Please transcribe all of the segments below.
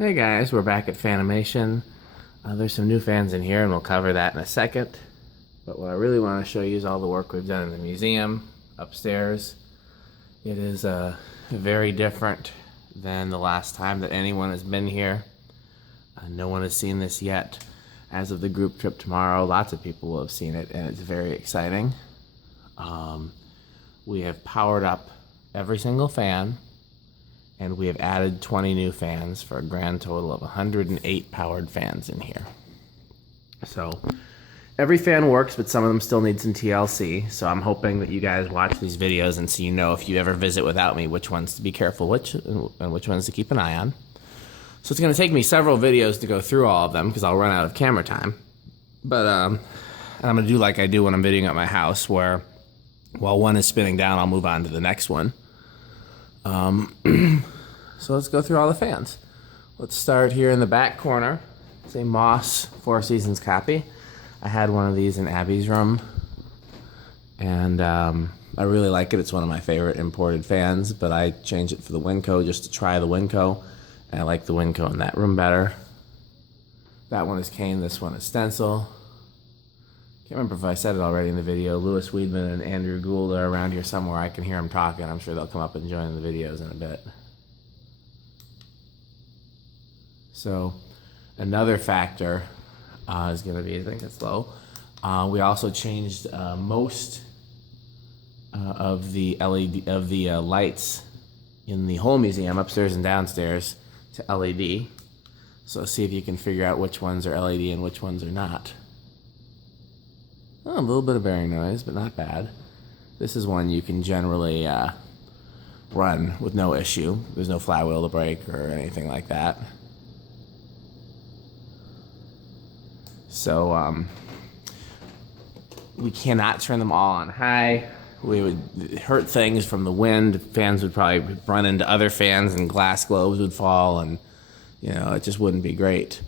Hey guys, we're back at Fanimation. There's some new fans in here and we'll cover that in a second. But what I really want to show you is all the work we've done in the museum upstairs. It is very different than the last time that anyone has been here. No one has seen this yet. As of the group trip tomorrow, lots of people will have seen it and it's very exciting. We have powered up every single fan, and we have added 20 new fans for a grand total of 108 powered fans in here. So every fan works, but some of them still need some TLC. So I'm hoping that you guys watch these videos and so you know if you ever visit without me, which ones to be careful with and which ones to keep an eye on. So it's gonna take me several videos to go through all of them because I'll run out of camera time. But and I'm gonna do like I do when I'm videoing at my house, where while one is spinning down, I'll move on to the next one. So let's go through all the fans. Let's start here in the back corner. It's a Moss Four Seasons copy. I had one of these in Abby's room, and I really like it. It's one of my favorite imported fans, but I changed it for the Winco just to try the Winco, and I like the Winco in that room better. That one is cane, this one is stencil. Can't remember if I said it already in the video. Louis Weedman and Andrew Gould are around here somewhere. I can hear them talking. I'm sure they'll come up and join the videos in a bit. So another factor is going to be, I think it's low. We also changed most of the lights in the whole museum, upstairs and downstairs, to LED. So see if you can figure out which ones are LED and which ones are not. Oh, a little bit of bearing noise, but not bad. This is one you can generally run with no issue. There's no flywheel to break or anything like that. So we cannot turn them all on high. We would hurt things from the wind. Fans would probably run into other fans and glass globes would fall, and you know, it just wouldn't be great.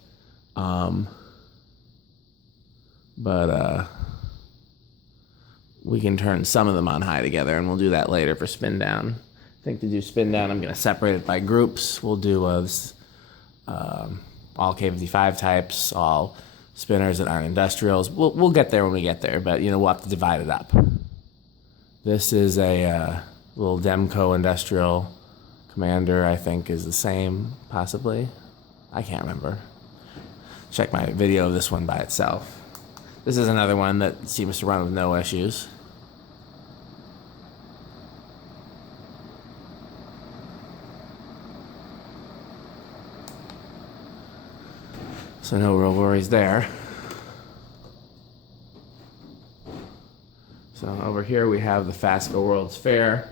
We can turn some of them on high together, and we'll do that later for spin down. I think to do spin down, I'm going to separate it by groups. We'll do all K55 types, all spinners that aren't industrials. We'll get there when we get there, but you know, we'll have to divide it up. This is a little Demco industrial commander. I think is the same, possibly. I can't remember. Check my video of this one by itself. This is another one that seems to run with no issues. So no real worries there. So over here we have the Fascicle World's Fair.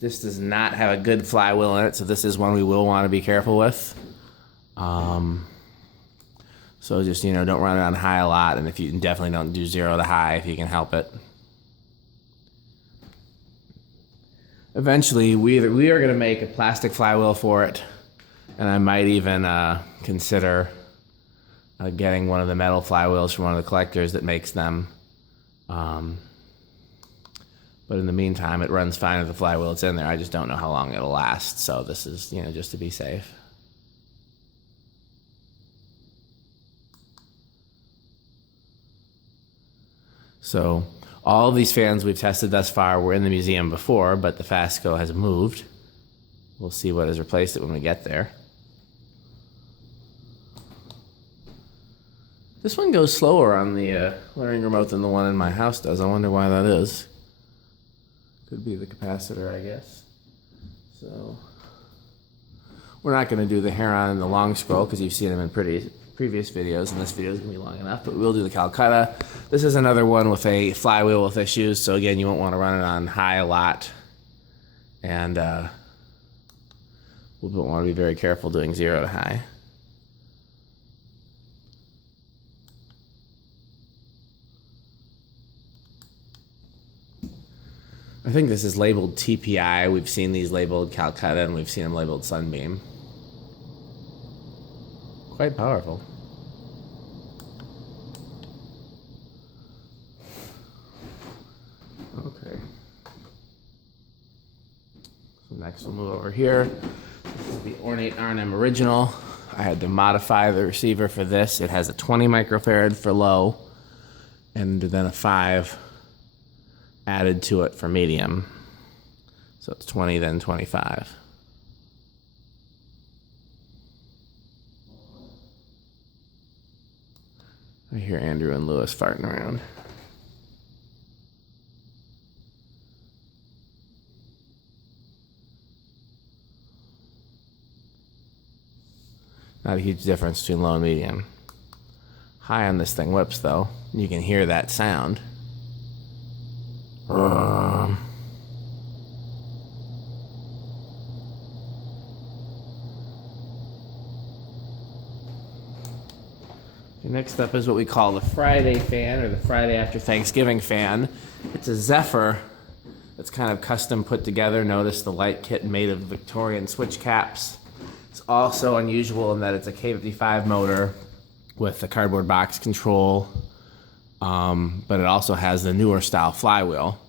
This does not have a good flywheel in it, so this is one we will want to be careful with. So just, you know, don't run it on high a lot, and if you definitely don't do 0 to high if you can help it. Eventually, we are going to make a plastic flywheel for it, and I might even consider getting one of the metal flywheels from one of the collectors that makes them. But in the meantime, it runs fine with the flywheel it's in there. I just don't know how long it'll last, so this is, you know, just to be safe. So all of these fans we've tested thus far were in the museum before, but the Fascicle has moved. We'll see what has replaced it when we get there. This one goes slower on the learning remote than the one in my house does. I wonder why that is. Could be the capacitor, I guess. So we're not going to do the Heron and the long scroll because you've seen them in previous videos, and this video is going to be long enough, but we'll do the Calcutta. This is another one with a flywheel with issues, so again, you won't want to run it on high a lot, and we'll want to be very careful doing 0 to high. I think this is labeled TPI. We've seen these labeled Calcutta, and we've seen them labeled Sunbeam. Quite powerful. Okay. So next we'll move over here. This is the Ornate R&M Original. I had to modify the receiver for this. It has a 20 microfarad for low, and then a 5 added to it for medium. So it's 20, then 25. I hear Andrew and Lewis farting around. Not a huge difference between low and medium. High on this thing whips though. You can hear that sound. Next up is what we call the Friday fan, or the Friday after Thanksgiving fan. It's a Zephyr that's kind of custom put together. Notice the light kit made of Victorian switch caps. It's also unusual in that it's a K55 motor with the cardboard box control, but it also has the newer style flywheel.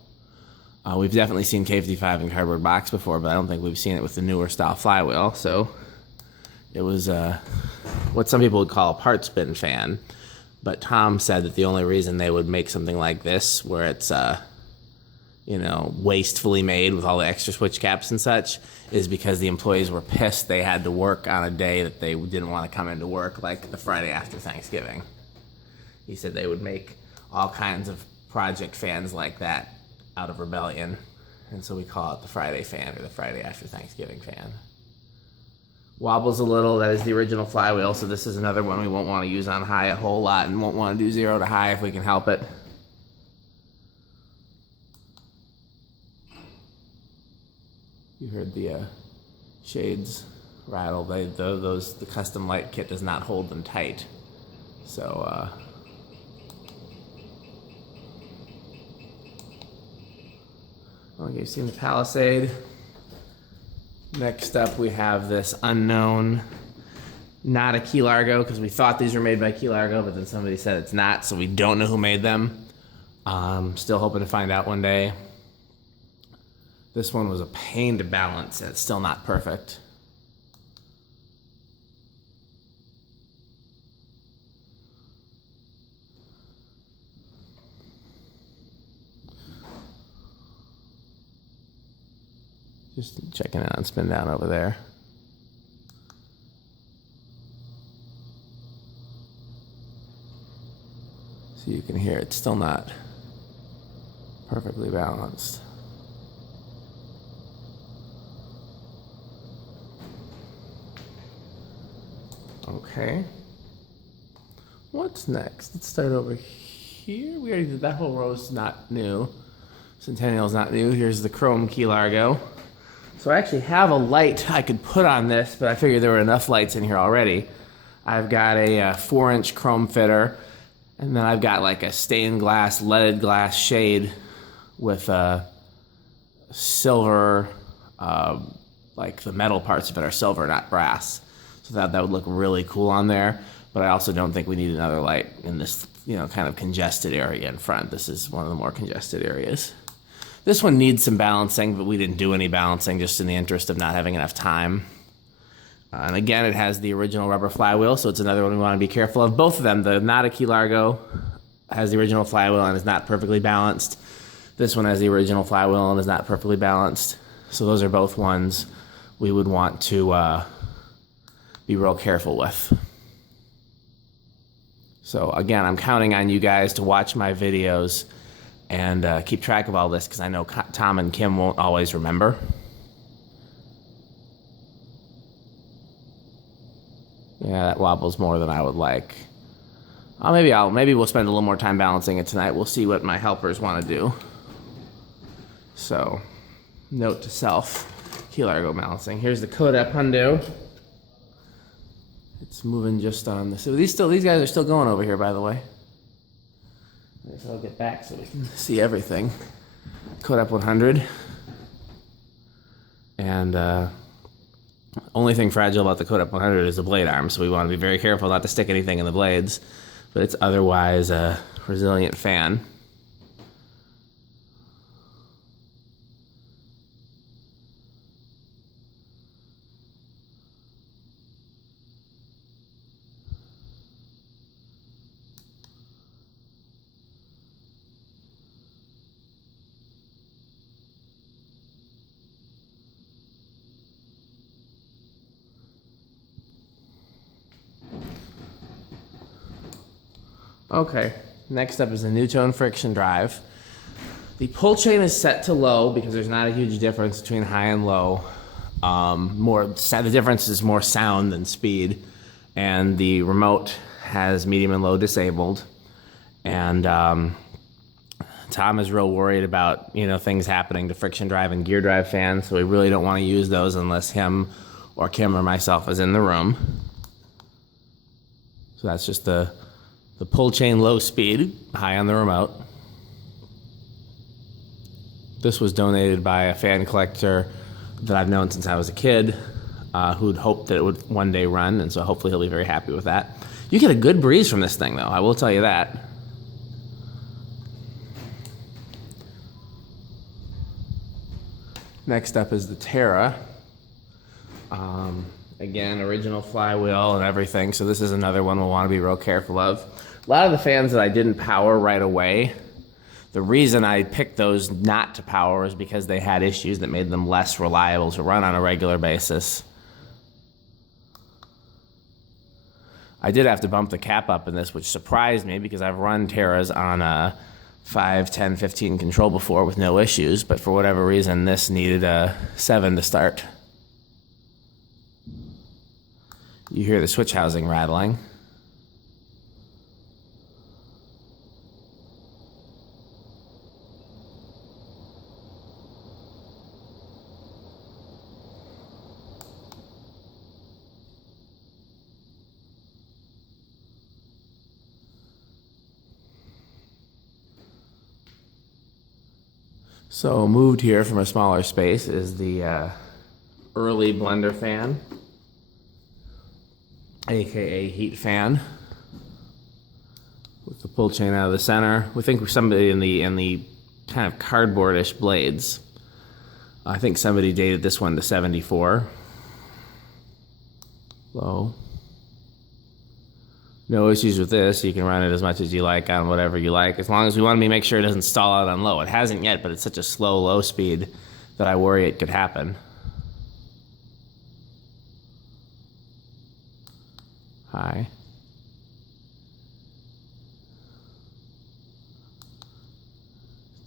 We've definitely seen K55 in cardboard box before, but I don't think we've seen it with the newer style flywheel. So it was what some people would call a part spin fan, but Tom said that the only reason they would make something like this, where it's wastefully made with all the extra switch caps and such, is because the employees were pissed they had to work on a day that they didn't want to come into work, like the Friday after Thanksgiving. He said they would make all kinds of project fans like that out of rebellion, and so we call it the Friday fan, or the Friday after Thanksgiving fan. Wobbles a little. That is the original flywheel, so this is another one we won't want to use on high a whole lot, and won't want to do 0 to high if we can help it. You heard the shades rattle. The custom light kit does not hold them tight, so well, you've seen the Palisade. Next up, we have this unknown, not a Key Largo, because we thought these were made by Key Largo, but then somebody said it's not, so we don't know who made them. Still hoping to find out one day. This one was a pain to balance, and it's still not perfect. Just checking it on spin down over there. So you can hear it's still not perfectly balanced. Okay. What's next? Let's start over here. We already did that whole row's not new. Centennial's not new. Here's the Chroma Key Largo. So I actually have a light I could put on this, but I figured there were enough lights in here already. I've got a 4-inch chrome fitter, and then I've got like a stained glass, leaded glass shade with a silver, like the metal parts of it are silver, not brass. So that would look really cool on there. But I also don't think we need another light in this, kind of congested area in front. This is one of the more congested areas. This one needs some balancing, but we didn't do any balancing just in the interest of not having enough time. And again, it has the original rubber flywheel, so it's another one we want to be careful of. Both of them, the not a Key Largo has the original flywheel and is not perfectly balanced. This one has the original flywheel and is not perfectly balanced. So those are both ones we would want to be real careful with. So again, I'm counting on you guys to watch my videos and keep track of all this, because I know Tom and Kim won't always remember. Yeah, that wobbles more than I would like. Maybe we'll spend a little more time balancing it tonight. We'll see what my helpers want to do. So, note to self, Key Largo balancing. Here's the Kodak Hundo. It's moving just on this. So these guys are still going over here, by the way. I guess I'll get back so we can see everything. Kodak 100. And only thing fragile about the Kodak 100 is the blade arm, so we want to be very careful not to stick anything in the blades. But it's otherwise a resilient fan. Okay, next up is the new-tone friction drive. The pull chain is set to low because there's not a huge difference between high and low. The difference is more sound than speed, and the remote has medium and low disabled. And Tom is real worried about things happening to friction drive and gear drive fans, so we really don't want to use those unless him or Kim or myself is in the room. So that's just the pull chain low speed, high on the remote. This was donated by a fan collector that I've known since I was a kid, who'd hoped that it would one day run, and so hopefully he'll be very happy with that. You get a good breeze from this thing, though, I will tell you that. Next up is the Terra. Again, original flywheel and everything, so this is another one we'll want to be real careful of. A lot of the fans that I didn't power right away, the reason I picked those not to power is because they had issues that made them less reliable to run on a regular basis. I did have to bump the cap up in this, which surprised me because I've run Terras on a 5, 10, 15 control before with no issues, but for whatever reason, this needed a 7 to start. You hear the switch housing rattling. So moved here from a smaller space is the early blender fan, aka heat fan, with the pull chain out of the center. We think somebody in the kind of cardboardish blades. I think somebody dated this one to 74. Low. No issues with this. You can run it as much as you like on whatever you like, as long as we want to make sure it doesn't stall out on low. It hasn't yet, but it's such a slow, low speed that I worry it could happen. High.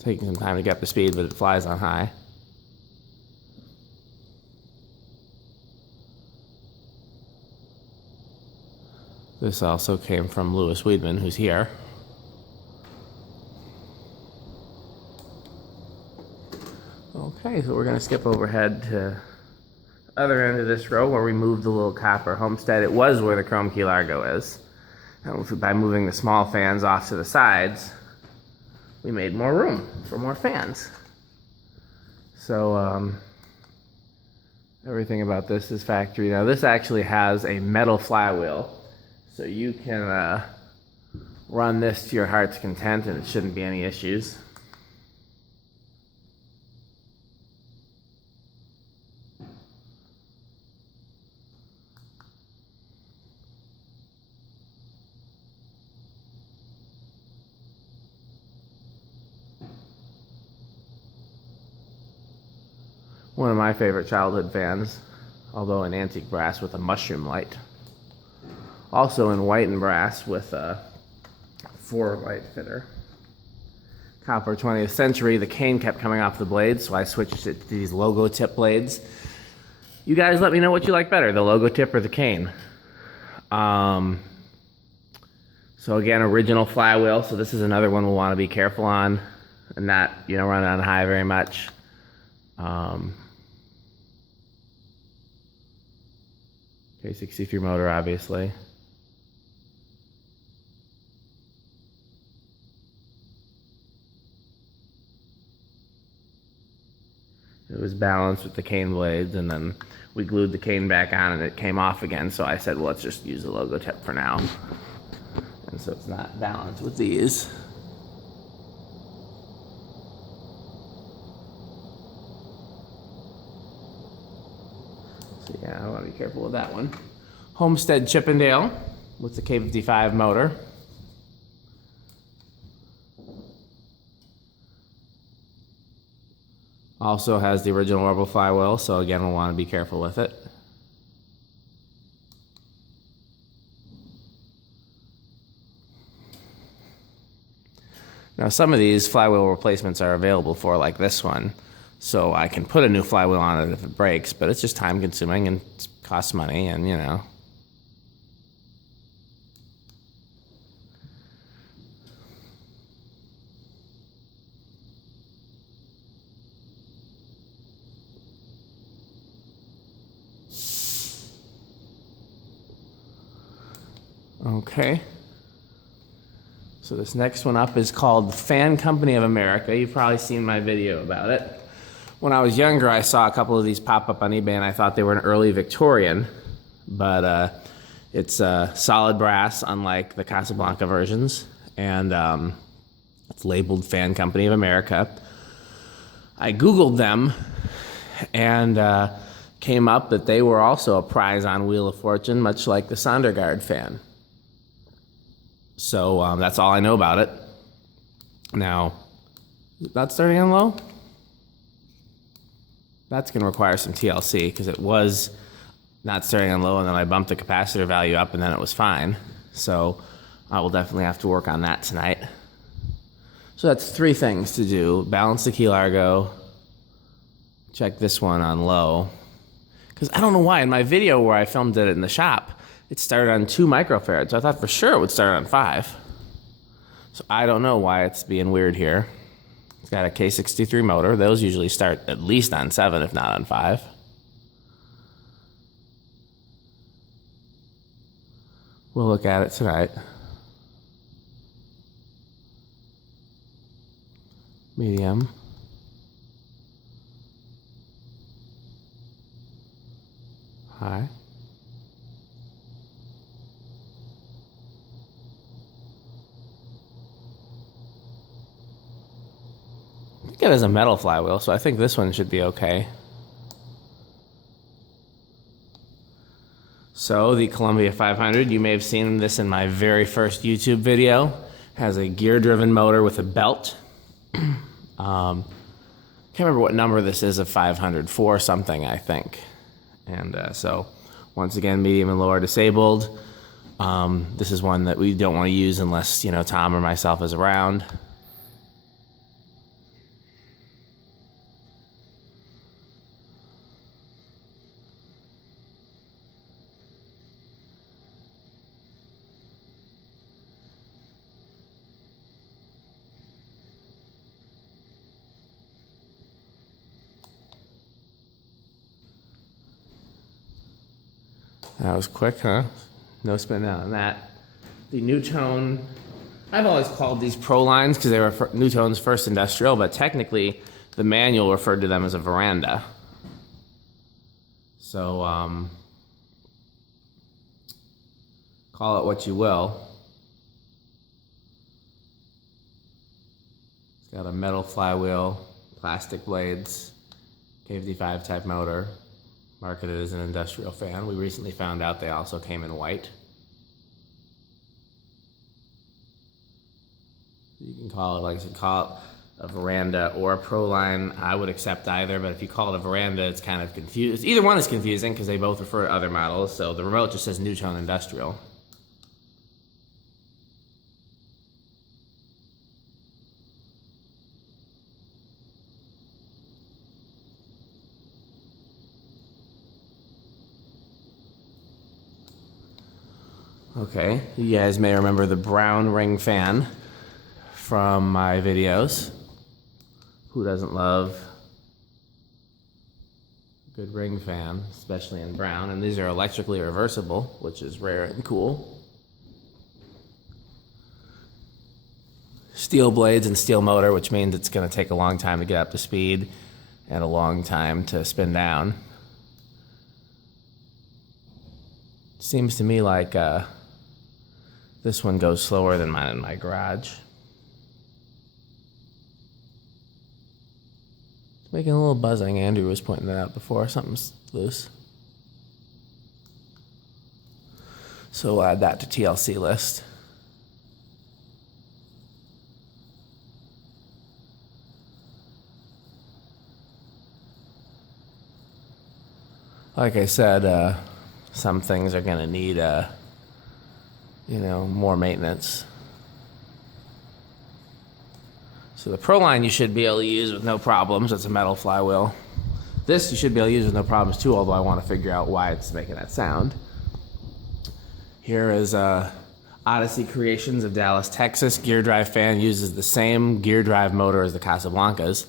Taking some time to get the speed, but it flies on high. This also came from Louis Weedman, who's here. Okay, so we're going to skip overhead to the other end of this row where we moved the little copper homestead. It was where the Chroma Key Largo is. And by moving the small fans off to the sides, we made more room for more fans. So everything about this is factory. Now this actually has a metal flywheel, so you can run this to your heart's content and it shouldn't be any issues. One of my favorite childhood fans, although in antique brass with a mushroom light. Also in white and brass with a 4-light fitter. Copper 20th century, the cane kept coming off the blades, so I switched it to these logo tip blades. You guys let me know what you like better, the logo tip or the cane. So again, original flywheel, so this is another one we'll want to be careful on and not, run it on high very much. K63 motor, obviously. It was balanced with the cane blades, and then we glued the cane back on and it came off again, so I said, well, let's just use the logo tip for now. And so it's not balanced with these. So yeah, I want to be careful with that one. Homestead Chippendale with the K55 motor. Also has the original rubber flywheel, so again, we'll want to be careful with it. Now, some of these flywheel replacements are available for, like this one, so I can put a new flywheel on it if it breaks, but it's just time consuming and costs money, and you know. Okay. So this next one up is called Fan Company of America. You've probably seen my video about it. When I was younger, I saw a couple of these pop up on eBay, and I thought they were an early Victorian, but it's solid brass, unlike the Casablanca versions, and it's labeled Fan Company of America. I Googled them, and came up that they were also a prize on Wheel of Fortune, much like the Sondergaard fan. So that's all I know about it. Now, not starting on low? That's going to require some TLC, because it was not starting on low, and then I bumped the capacitor value up, and then it was fine. So I will definitely have to work on that tonight. So that's 3 things to do. Balance the Key Largo. Check this one on low. Because I don't know why, in my video where I filmed it in the shop, it started on 2 microfarads. So I thought for sure it would start on 5. So I don't know why it's being weird here. It's got a K63 motor. Those usually start at least on 7, if not on 5. We'll look at it tonight. Medium. High. I think it has a metal flywheel, so I think this one should be okay. So the Columbia 500, you may have seen this in my very first YouTube video, has a gear-driven motor with a belt. Can't remember what number this is of 500, 4 something, I think. And so, once again, medium and low are disabled. This is one that we don't want to use unless, you know, Tom or myself is around. That was quick, huh? No spin out on that. The Newtone, I've always called these Pro lines because they were Newtone's first industrial, but technically the manual referred to them as a veranda. So, call it what you will. It's got a metal flywheel, plastic blades, KFD5 type motor. Marketed as an industrial fan. We recently found out they also came in white. You can call it, like I said, call it a veranda or a Pro line. I would accept either, but if you call it a veranda, it's kind of confused. Either one is confusing because they both refer to other models. So the remote just says Newtone Industrial. Okay, you guys may remember the brown ring fan from my videos. Who doesn't love a good ring fan, especially in brown? And these are electrically reversible, which is rare and cool. Steel blades and steel motor, which means it's going to take a long time to get up to speed and a long time to spin down. Seems to me like this one goes slower than mine in my garage. It's making a little buzzing. Andrew was pointing that out before. Something's loose. So we'll add that to TLC list. Like I said, some things are going to need more maintenance. So the Pro line you should be able to use with no problems. It's a metal flywheel. This you should be able to use with no problems too, although I want to figure out why it's making that sound. Here is Odyssey Creations of Dallas, Texas. Gear drive fan uses the same gear drive motor as the Casablancas,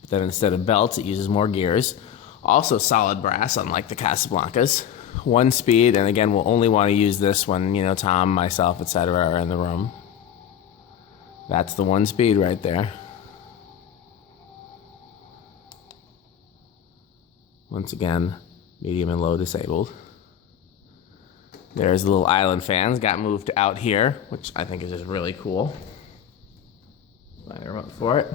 but then instead of belts, it uses more gears. Also solid brass, unlike the Casablancas. 1 speed, and again, we'll only want to use this when, you know, Tom, myself, etc. are in the room. That's the 1 speed right there. Once again, medium and low disabled. There's the little island fans, got moved out here, which I think is just really cool. Find a remote for it.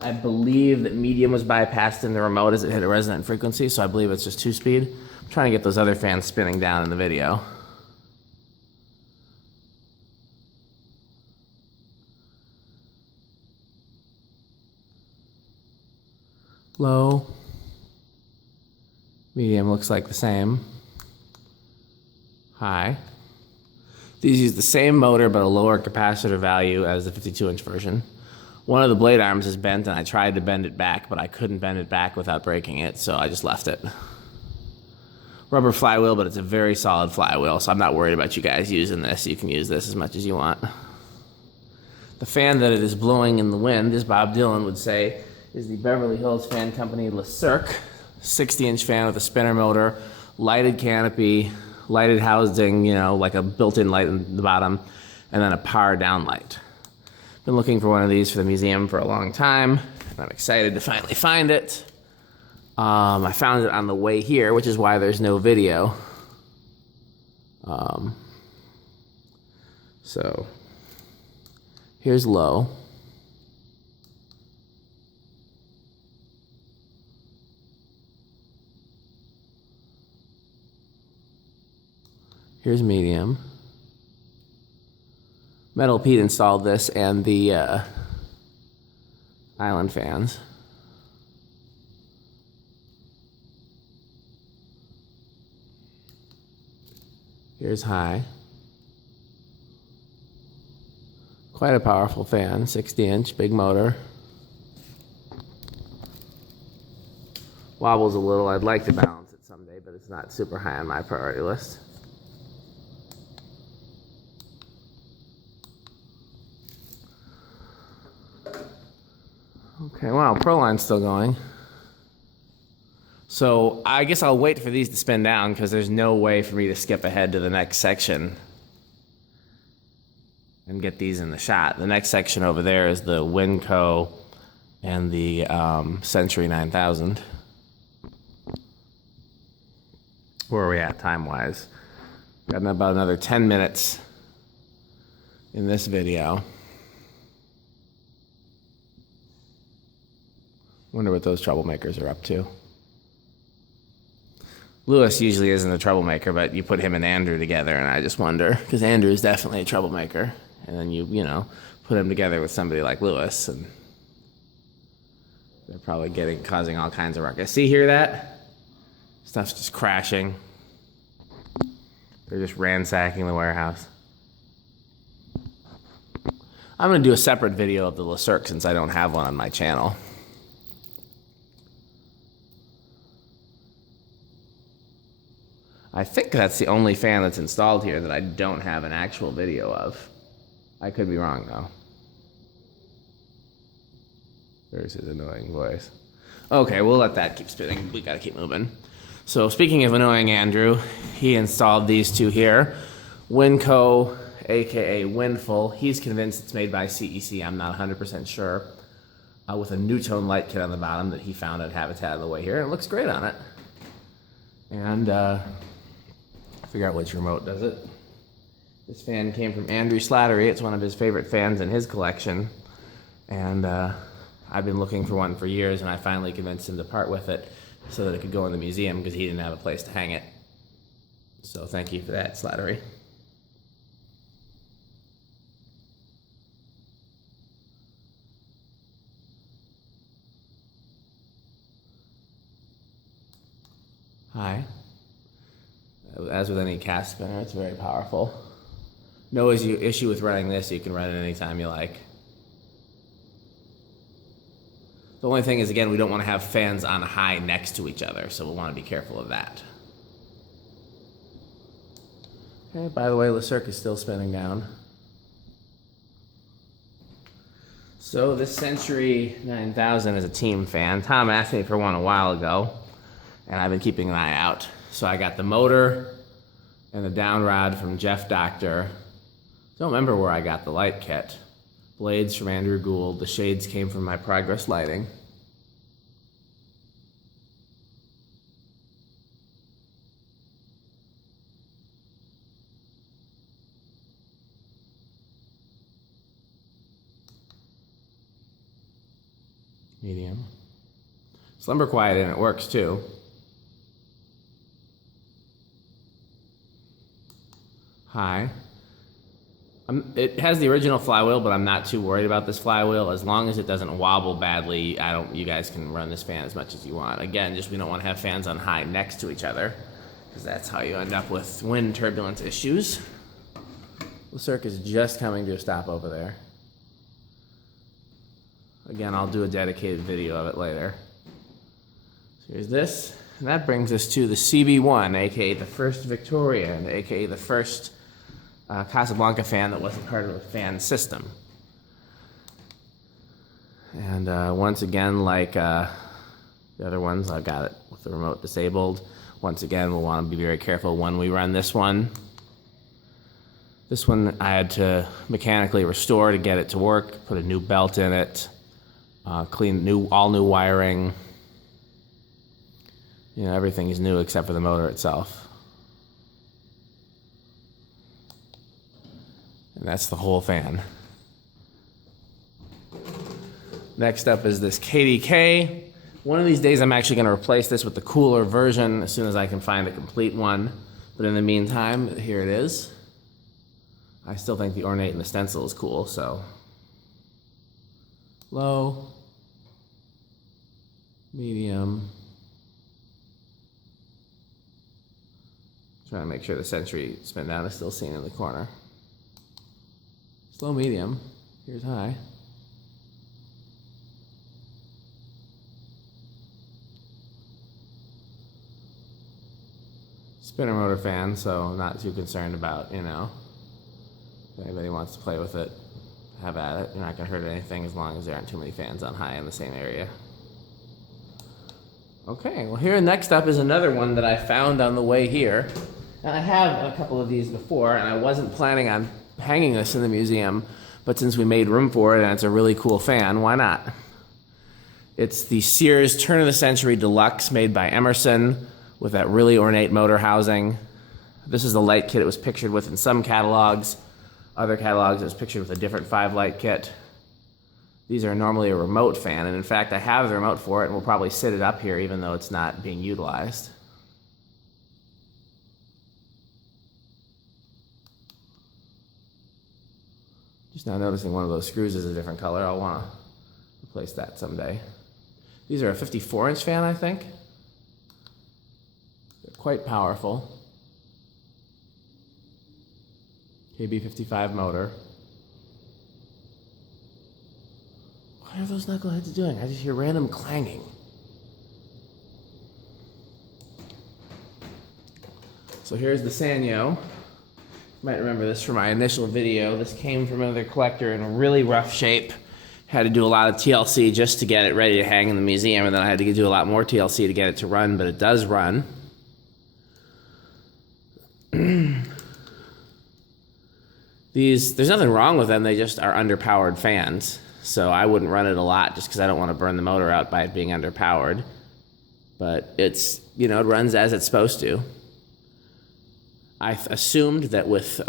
I believe that medium was bypassed in the remote as it hit a resonant frequency, so I believe it's just 2 speed. I'm trying to get those other fans spinning down in the video. Low. Medium looks like the same. High. These use the same motor but a lower capacitor value as the 52-inch version. One of the blade arms is bent, and I tried to bend it back, but I couldn't bend it back without breaking it, so I just left it. Rubber flywheel, but it's a very solid flywheel, so I'm not worried about you guys using this. You can use this as much as you want. The fan that it is blowing in the wind, as Bob Dylan would say, is the Beverly Hills Fan Company Le Cirque 60-inch fan with a spinner motor, lighted canopy, lighted housing, you know, like a built-in light in the bottom, and then a power down light. Been looking for one of these for the museum for a long time, and I'm excited to finally find it. I found it on the way here, which is why there's no video. So here's low. Here's medium. Metal Pete installed this and the island fans. Here's high. Quite a powerful fan, 60-inch, big motor. Wobbles a little. I'd like to balance it someday, but it's not super high on my priority list. Okay, wow, Pro line's still going. So I guess I'll wait for these to spin down because there's no way for me to skip ahead to the next section and get these in the shot. The next section over there is the Winco and the Century 9000. Where are we at time-wise? Got about another 10 minutes in this video. Wonder what those troublemakers are up to. Lewis usually isn't a troublemaker, but you put him and Andrew together, and I just wonder, because Andrew is definitely a troublemaker, and then you know, put him together with somebody like Lewis, and they're probably causing all kinds of ruckus. See, hear that? Stuff's just crashing. They're just ransacking the warehouse. I'm going to do a separate video of the Le Cirque since I don't have one on my channel. I think that's the only fan that's installed here that I don't have an actual video of. I could be wrong, though. There's his annoying voice. Okay, we'll let that keep spinning. We gotta keep moving. So speaking of annoying Andrew, he installed these two here. Winco, aka Windful. He's convinced it's made by CEC. I'm not 100% sure. With a Newtone light kit on the bottom that he found at Habitat on the way here. It looks great on it. And figure out which remote does it. This fan came from Andrew Slattery. It's one of his favorite fans in his collection. And I've been looking for one for years, and I finally convinced him to part with it so that it could go in the museum because he didn't have a place to hang it. So thank you for that, Slattery. Hi. As with any cast spinner, it's very powerful. No issue with running this. You can run it anytime you like. The only thing is, again, we don't want to have fans on high next to each other, so we'll want to be careful of that. Okay, by the way, Le Cirque is still spinning down. So this Century 9000 is a team fan. Tom asked me for one a while ago, and I've been keeping an eye out. So I got the motor and the down rod from Jeff Doctor. Don't remember where I got the light kit. Blades from Andrew Gould. The shades came from my Progress Lighting. Medium. Slumber quiet and it works too. High. It has the original flywheel, but I'm not too worried about this flywheel. As long as it doesn't wobble badly, you guys can run this fan as much as you want. Again, just we don't want to have fans on high next to each other, because that's how you end up with wind turbulence issues. The Cirque is just coming to a stop over there. Again, I'll do a dedicated video of it later. So here's this, and that brings us to the CB1, aka the first Victorian, aka the first Casablanca fan that wasn't part of a fan system. And once again, like the other ones, I've got it with the remote disabled. Once again, we'll want to be very careful when we run this one. This one I had to mechanically restore to get it to work, put a new belt in it, clean all new wiring. You know, everything is new except for the motor itself. And that's the whole fan. Next up is this KDK. One of these days I'm actually going to replace this with the cooler version as soon as I can find a complete one. But in the meantime, here it is. I still think the Ornate and the stencil is cool, so. Low. Medium. Trying to make sure the Century spin down is still seen in the corner. Slow medium. Here's high. Spinner motor fan, so I'm not too concerned about, you know, if anybody wants to play with it, have at it. You're not going to hurt anything as long as there aren't too many fans on high in the same area. Okay, well here next up is another one that I found on the way here. And I have a couple of these before, and I wasn't planning on hanging this in the museum, but since we made room for it and it's a really cool fan, why not? It's the Sears Turn of the Century Deluxe made by Emerson with that really ornate motor housing. This is the light kit it was pictured with in some catalogs. Other catalogs it was pictured with a different 5-light kit. These are normally a remote fan, and in fact I have the remote for it and we'll probably sit it up here even though it's not being utilized. Just now noticing one of those screws is a different color. I'll want to replace that someday. These are a 54-inch fan, I think. They're quite powerful. KB55 motor. What are those knuckleheads doing? I just hear random clanging. So here's the Sanyo. You might remember this from my initial video. This came from another collector in a really rough shape. Had to do a lot of TLC just to get it ready to hang in the museum, and then I had to do a lot more TLC to get it to run, but it does run. There's nothing wrong with them, they just are underpowered fans. So I wouldn't run it a lot just because I don't want to burn the motor out by it being underpowered. But it's, you know, it runs as it's supposed to. I assumed that with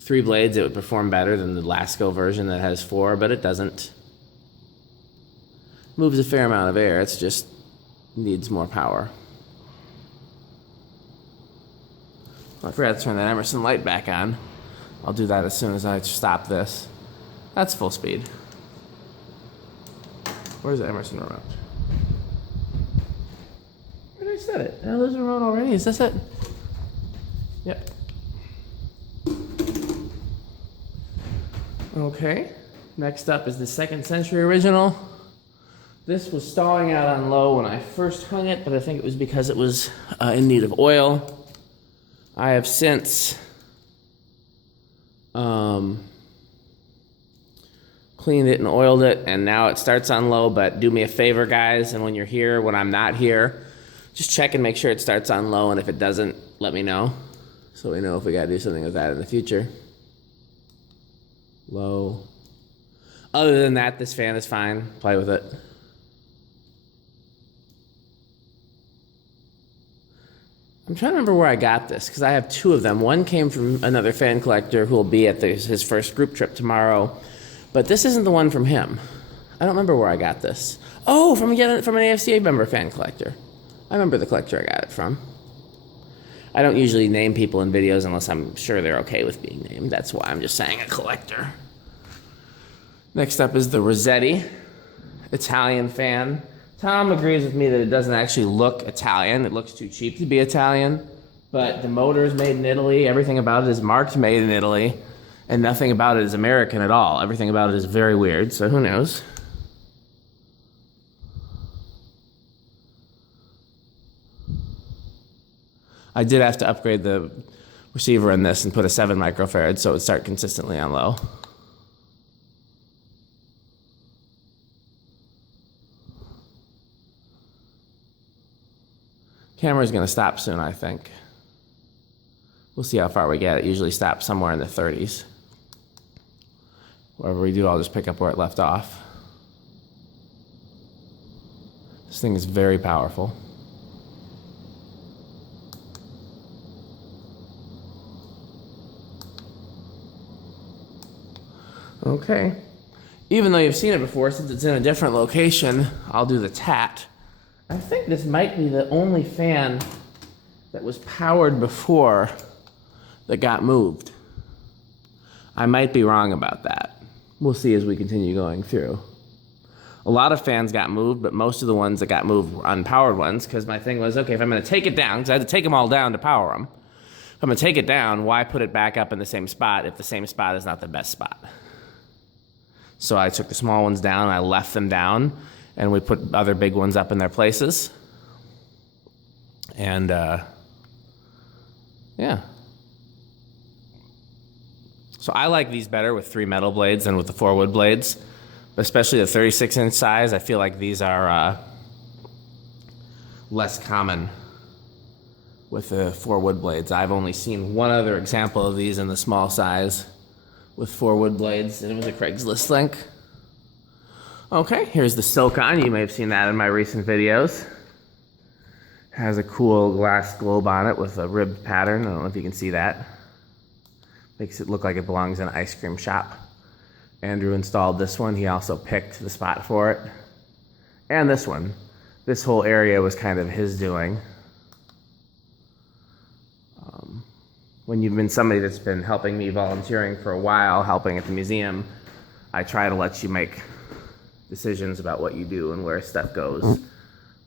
3 blades it would perform better than the Lasco version that has 4, but it doesn't. Moves a fair amount of air, it's just needs more power. I forgot to turn that Emerson light back on. I'll do that as soon as I stop this. That's full speed. Where's the Emerson remote? Where did I set it? Oh, there's a remote already. Is this it? Yep. Okay. Next up is the 2nd Century original. This was stalling out on low when I first hung it, but I think it was because it was in need of oil. I have since cleaned it and oiled it, and now it starts on low. But do me a favor, guys, and when you're here, when I'm not here, just check and make sure it starts on low, and if it doesn't, let me know, so we know if we gotta do something with that in the future. Low. Other than that, this fan is fine. Play with it. I'm trying to remember where I got this, because I have two of them. One came from another fan collector who will be at his first group trip tomorrow, but this isn't the one from him. I don't remember where I got this. Oh, from an AFCA member fan collector. I remember the collector I got it from. I don't usually name people in videos unless I'm sure they're okay with being named. That's why I'm just saying a collector. Next up is the Rossetti Italian Fan. Tom agrees with me that it doesn't actually look Italian. It looks too cheap to be Italian. But the motor is made in Italy. Everything about it is marked made in Italy. And nothing about it is American at all. Everything about it is very weird, so who knows? I did have to upgrade the receiver in this and put a 7 microfarad so it would start consistently on low. Camera's going to stop soon, I think. We'll see how far we get. It usually stops somewhere in the 30s. Whatever we do, I'll just pick up where it left off. This thing is very powerful. Okay. Even though you've seen it before, since it's in a different location, I'll do the tat. I think this might be the only fan that was powered before that got moved. I might be wrong about that. We'll see as we continue going through. A lot of fans got moved, but most of the ones that got moved were unpowered ones, because my thing was, okay, if I'm going to take it down, because I had to take them all down to power them, if I'm going to take it down, why put it back up in the same spot if the same spot is not the best spot? So I took the small ones down, and I left them down, and we put other big ones up in their places. And, yeah. So I like these better with 3 metal blades than with the 4 wood blades. But especially the 36-inch size, I feel like these are less common with the 4 wood blades. I've only seen one other example of these in the small size with 4 wood blades, and it was a Craigslist link. Okay, here's the Silicon. You may have seen that in my recent videos. Has a cool glass globe on it with a ribbed pattern. I don't know if you can see that. Makes it look like it belongs in an ice cream shop. Andrew installed this one. He also picked the spot for it. And this one. This whole area was kind of his doing. When you've been somebody that's been helping me volunteering for a while, helping at the museum, I try to let you make decisions about what you do and where stuff goes,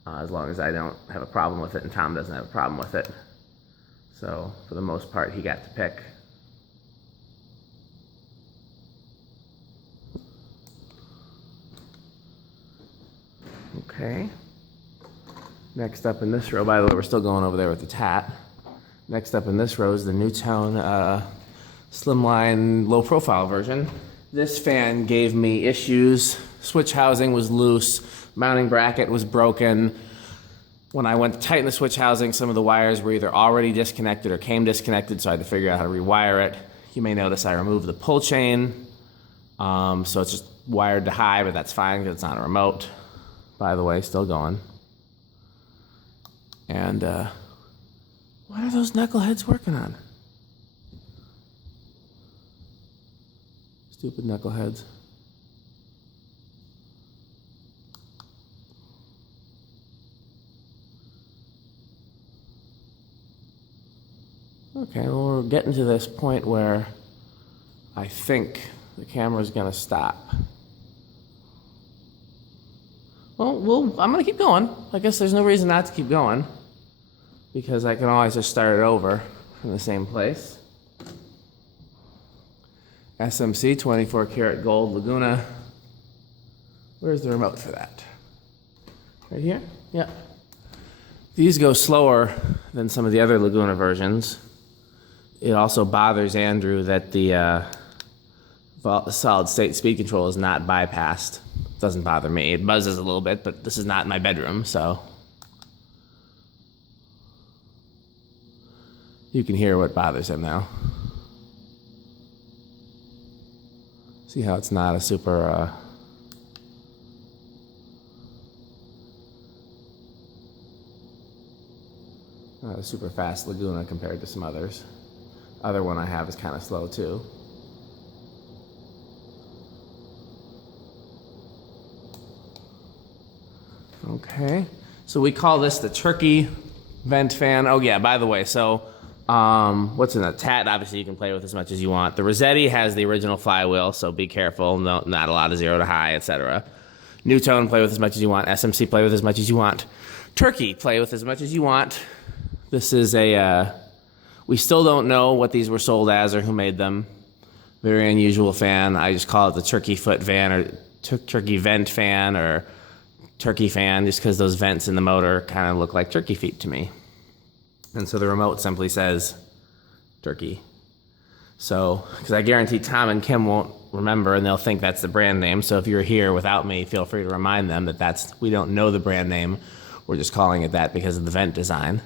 as long as I don't have a problem with it and Tom doesn't have a problem with it. So for the most part, he got to pick. Okay. Next up in this row, by the way, we're still going over there with the tat. Next up in this row is the Newtone slimline low profile version. This fan gave me issues. Switch housing was loose. Mounting bracket was broken. When I went to tighten the switch housing, some of the wires were either already disconnected or came disconnected, so I had to figure out how to rewire it. You may notice I removed the pull chain. So it's just wired to high, but that's fine because it's on a remote. By the way, still going. And what are those knuckleheads working on? Stupid knuckleheads. Okay, well, we're getting to this point where I think the camera's going to stop. Well, I'm going to keep going. I guess there's no reason not to keep going, because I can always just start it over in the same place. SMC 24 karat gold Laguna. Where's the remote for that? Right here? Yeah. These go slower than some of the other Laguna versions. It also bothers Andrew that the solid state speed control is not bypassed. It doesn't bother me. It buzzes a little bit, but this is not my bedroom, so you can hear what bothers him now. See how it's not a super not a super fast Laguna compared to some others. Other one I have is kind of slow too. Okay, so we call this the turkey vent fan. Oh yeah, by the way, so what's in the Tat? Obviously you can play with as much as you want. The Rossetti has the original flywheel, so be careful. No, not a lot of 0 to high, etc. New Tone, play with as much as you want. SMC, play with as much as you want. Turkey, play with as much as you want. This is we still don't know what these were sold as or who made them. Very unusual fan. I just call it the turkey foot fan or turkey vent fan or turkey fan just because those vents in the motor kind of look like turkey feet to me. And so the remote simply says turkey. So, because I guarantee Tom and Kim won't remember and they'll think that's the brand name. So if you're here without me, feel free to remind them that we don't know the brand name. We're just calling it that because of the vent design.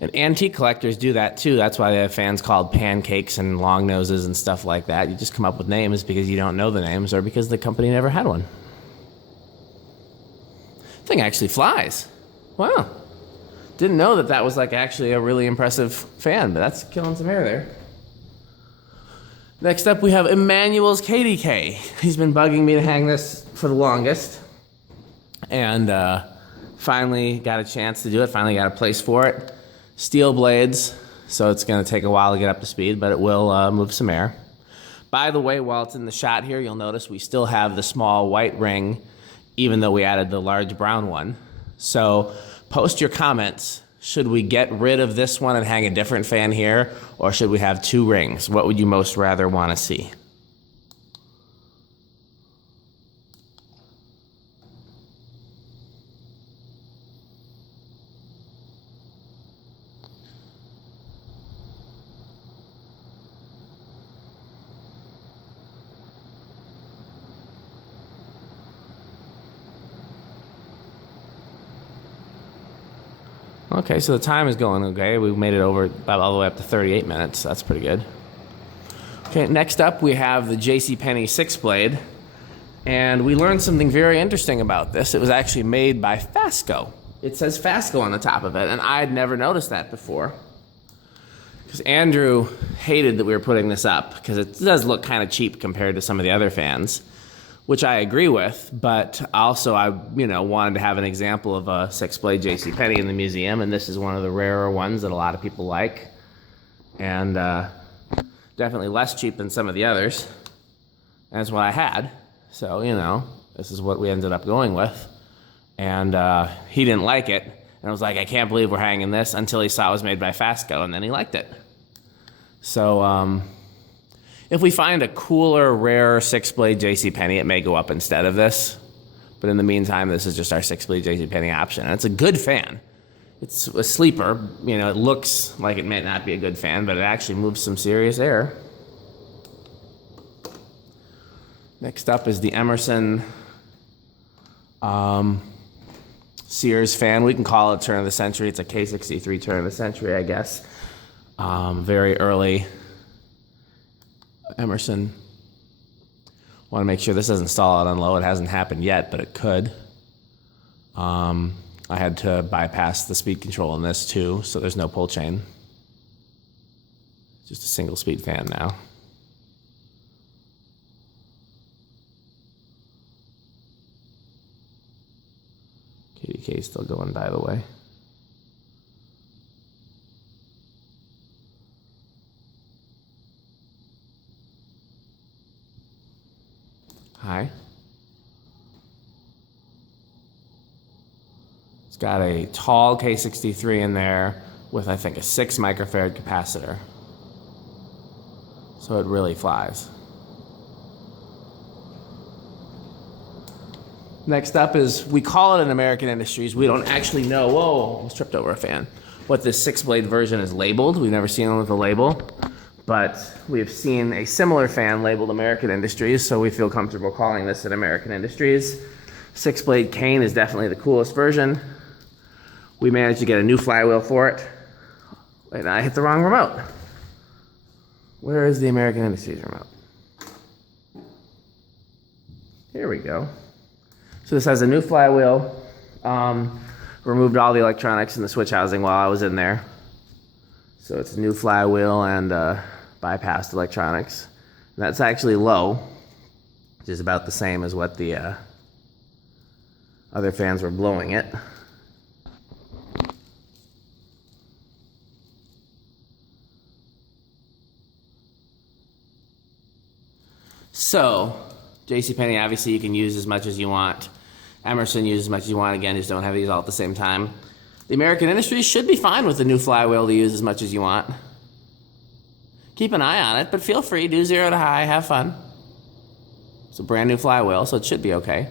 And antique collectors do that too. That's why they have fans called pancakes and long noses and stuff like that. You just come up with names because you don't know the names or because the company never had one. Thing actually flies. Wow. Didn't know that was like actually a really impressive fan, but that's killing some hair there. Next up we have Emmanuel's KDK. He's been bugging me to hang this for the longest. And finally got a chance to do it. Finally got a place for it. Steel blades, so it's going to take a while to get up to speed, but it will move some air. By the way, while it's in the shot here, you'll notice we still have the small white ring, even though we added the large brown one. So post your comments. Should we get rid of this one and hang a different fan here, or should we have 2 rings? What would you most rather want to see? Okay, so the time is going okay. We made it over all the way up to 38 minutes. That's pretty good. Okay, next up we have the Jcpenney 6-blade. And we learned something very interesting about this. It was actually made by Fascicle. It says Fascicle on the top of it, and I had never noticed that before. Because Andrew hated that we were putting this up, because it does look kind of cheap compared to some of the other fans, which I agree with, but also I wanted to have an example of a 6-blade Jcpenney in the museum, and this is one of the rarer ones that a lot of people like, and definitely less cheap than some of the others. And that's what I had, so, this is what we ended up going with, and he didn't like it, and I was like, I can't believe we're hanging this, until he saw it was made by Fascicle, and then he liked it. So, if we find a cooler, rarer 6-blade Jcpenney, it may go up instead of this. But in the meantime, this is just our 6-blade Jcpenney option. And it's a good fan. It's a sleeper. It looks like it may not be a good fan, but it actually moves some serious air. Next up is the Emerson Sears Fan. We can call it turn of the century. It's a K63 turn of the century, I guess. Very early Emerson. Want to make sure this doesn't stall out on low. It hasn't happened yet, but it could. I had to bypass the speed control in this too, so there's no pull chain. Just a single speed fan now. KDK is still going, by the way. Hi. It's got a tall K63 in there with, I think, a 6 microfarad capacitor. So it really flies. Next up is, we call it an American Industries. We don't actually know, whoa, almost tripped over a fan, what this 6-blade version is labeled. We've never seen one with a label, but we've seen a similar fan labeled American Industries, so we feel comfortable calling this an American Industries. 6-blade cane is definitely the coolest version. We managed to get a new flywheel for it. Wait, I hit the wrong remote. Where is the American Industries remote? Here we go. So this has a new flywheel. Removed all the electronics and the switch housing while I was in there. So it's a new flywheel and bypassed electronics. And that's actually low, which is about the same as what the other fans were blowing it. So, Jcpenney, obviously you can use as much as you want. Emerson, use as much as you want. Again, just don't have these all at the same time. The American Industries should be fine with the new flywheel to use as much as you want. Keep an eye on it, but feel free, do 0 to high, have fun. It's a brand new flywheel, so it should be okay.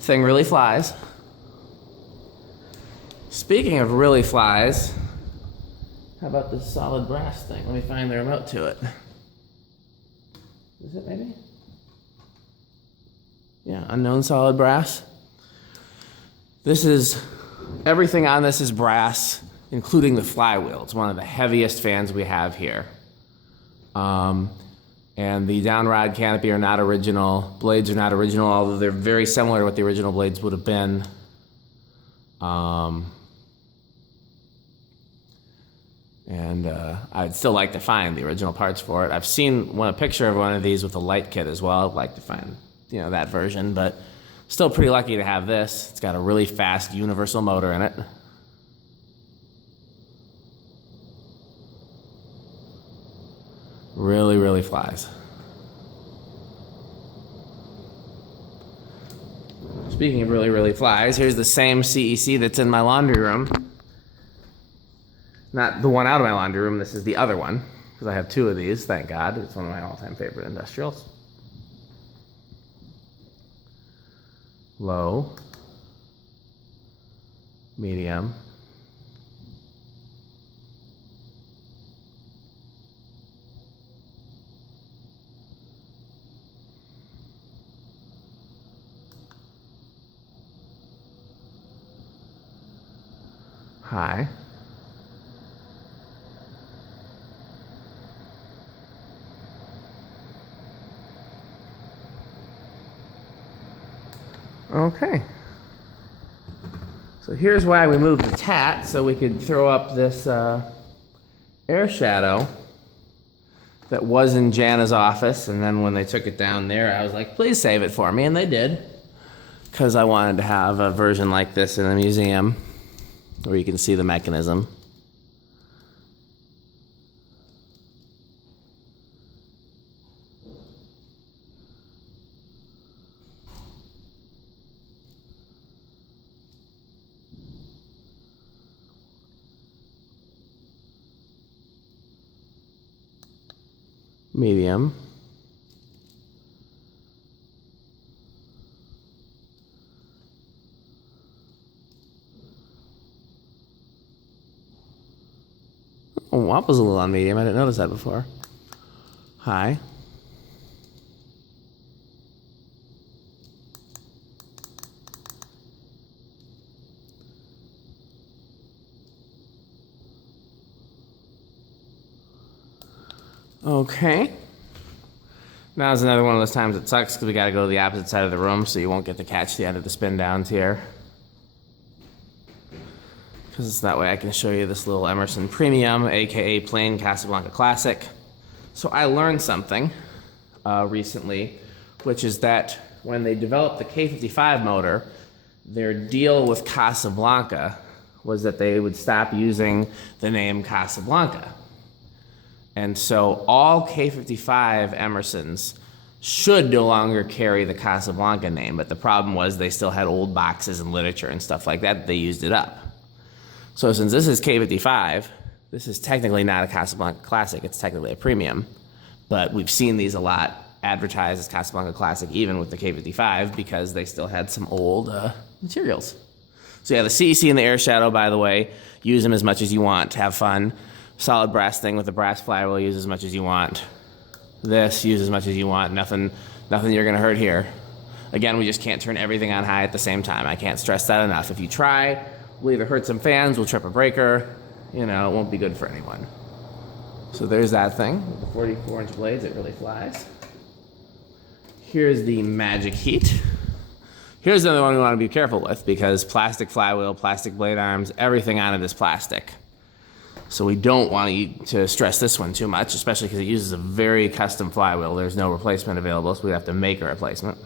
Thing really flies. Speaking of really flies, how about this solid brass thing? Let me find the remote to it. Is it maybe? Yeah, unknown solid brass. This is, everything on this is brass, including the flywheel. It's one of the heaviest fans we have here. And the downrod canopy are not original. Blades are not original, although they're very similar to what the original blades would have been. I'd still like to find the original parts for it. I've seen a picture of one of these with a light kit as well. I'd like to find, that version, but still pretty lucky to have this. It's got a really fast universal motor in it. Really, really flies. Speaking of really, really flies, here's the same CEC that's in my laundry room. Not the one out of my laundry room, this is the other one, because I have 2 of these, thank God. It's one of my all-time favorite industrials. Low, medium, high, okay. So here's why we moved the tat, so we could throw up this air shadow that was in Jana's office, and then when they took it down there, I was like, please save it for me, and they did, because I wanted to have a version like this in the museum where you can see the mechanism. Medium. Oh, wobbles a little on medium. I didn't notice that before. High. Okay. Now is another one of those times it sucks because we got to go to the opposite side of the room, so you won't get to catch the end of the spin downs here. Because that way I can show you this little Emerson Premium, aka plain Casablanca Classic. So I learned something recently, which is that when they developed the K55 motor, their deal with Casablanca was that they would stop using the name Casablanca. And so all K55 Emersons should no longer carry the Casablanca name, but the problem was they still had old boxes and literature and stuff like that, they used it up. So since this is K55, this is technically not a Casablanca Classic, it's technically a Premium, but we've seen these a lot advertised as Casablanca Classic even with the K55 because they still had some old materials. So yeah, the CEC and the air shadow, by the way, use them as much as you want. Have fun. Solid brass thing with the brass flywheel, use as much as you want. This, use as much as you want. Nothing you're gonna hurt here. Again, we just can't turn everything on high at the same time. I can't stress that enough. If you try, we'll either hurt some fans, we'll trip a breaker, you know, it won't be good for anyone. So there's that thing. With the 44-inch blades, it really flies. Here's the Magic Heat. Here's another one we want to be careful with because plastic flywheel, plastic blade arms, everything on it is plastic. So we don't want to stress this one too much, especially because it uses a very custom flywheel. There's no replacement available, so we have to make a replacement.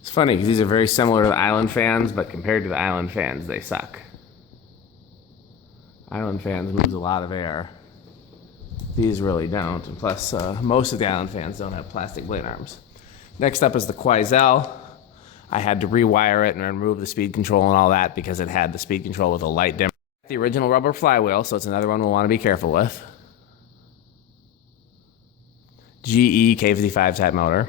It's funny because these are very similar to the Island fans, but compared to the Island fans, they suck. Island fans moves a lot of air. These really don't, and plus most of the Island fans don't have plastic blade arms. Next up is the Quoizel. I had to rewire it and remove the speed control and all that because it had the speed control with a light dimmer. The original rubber flywheel, so it's another one we'll want to be careful with. GE K55 type motor.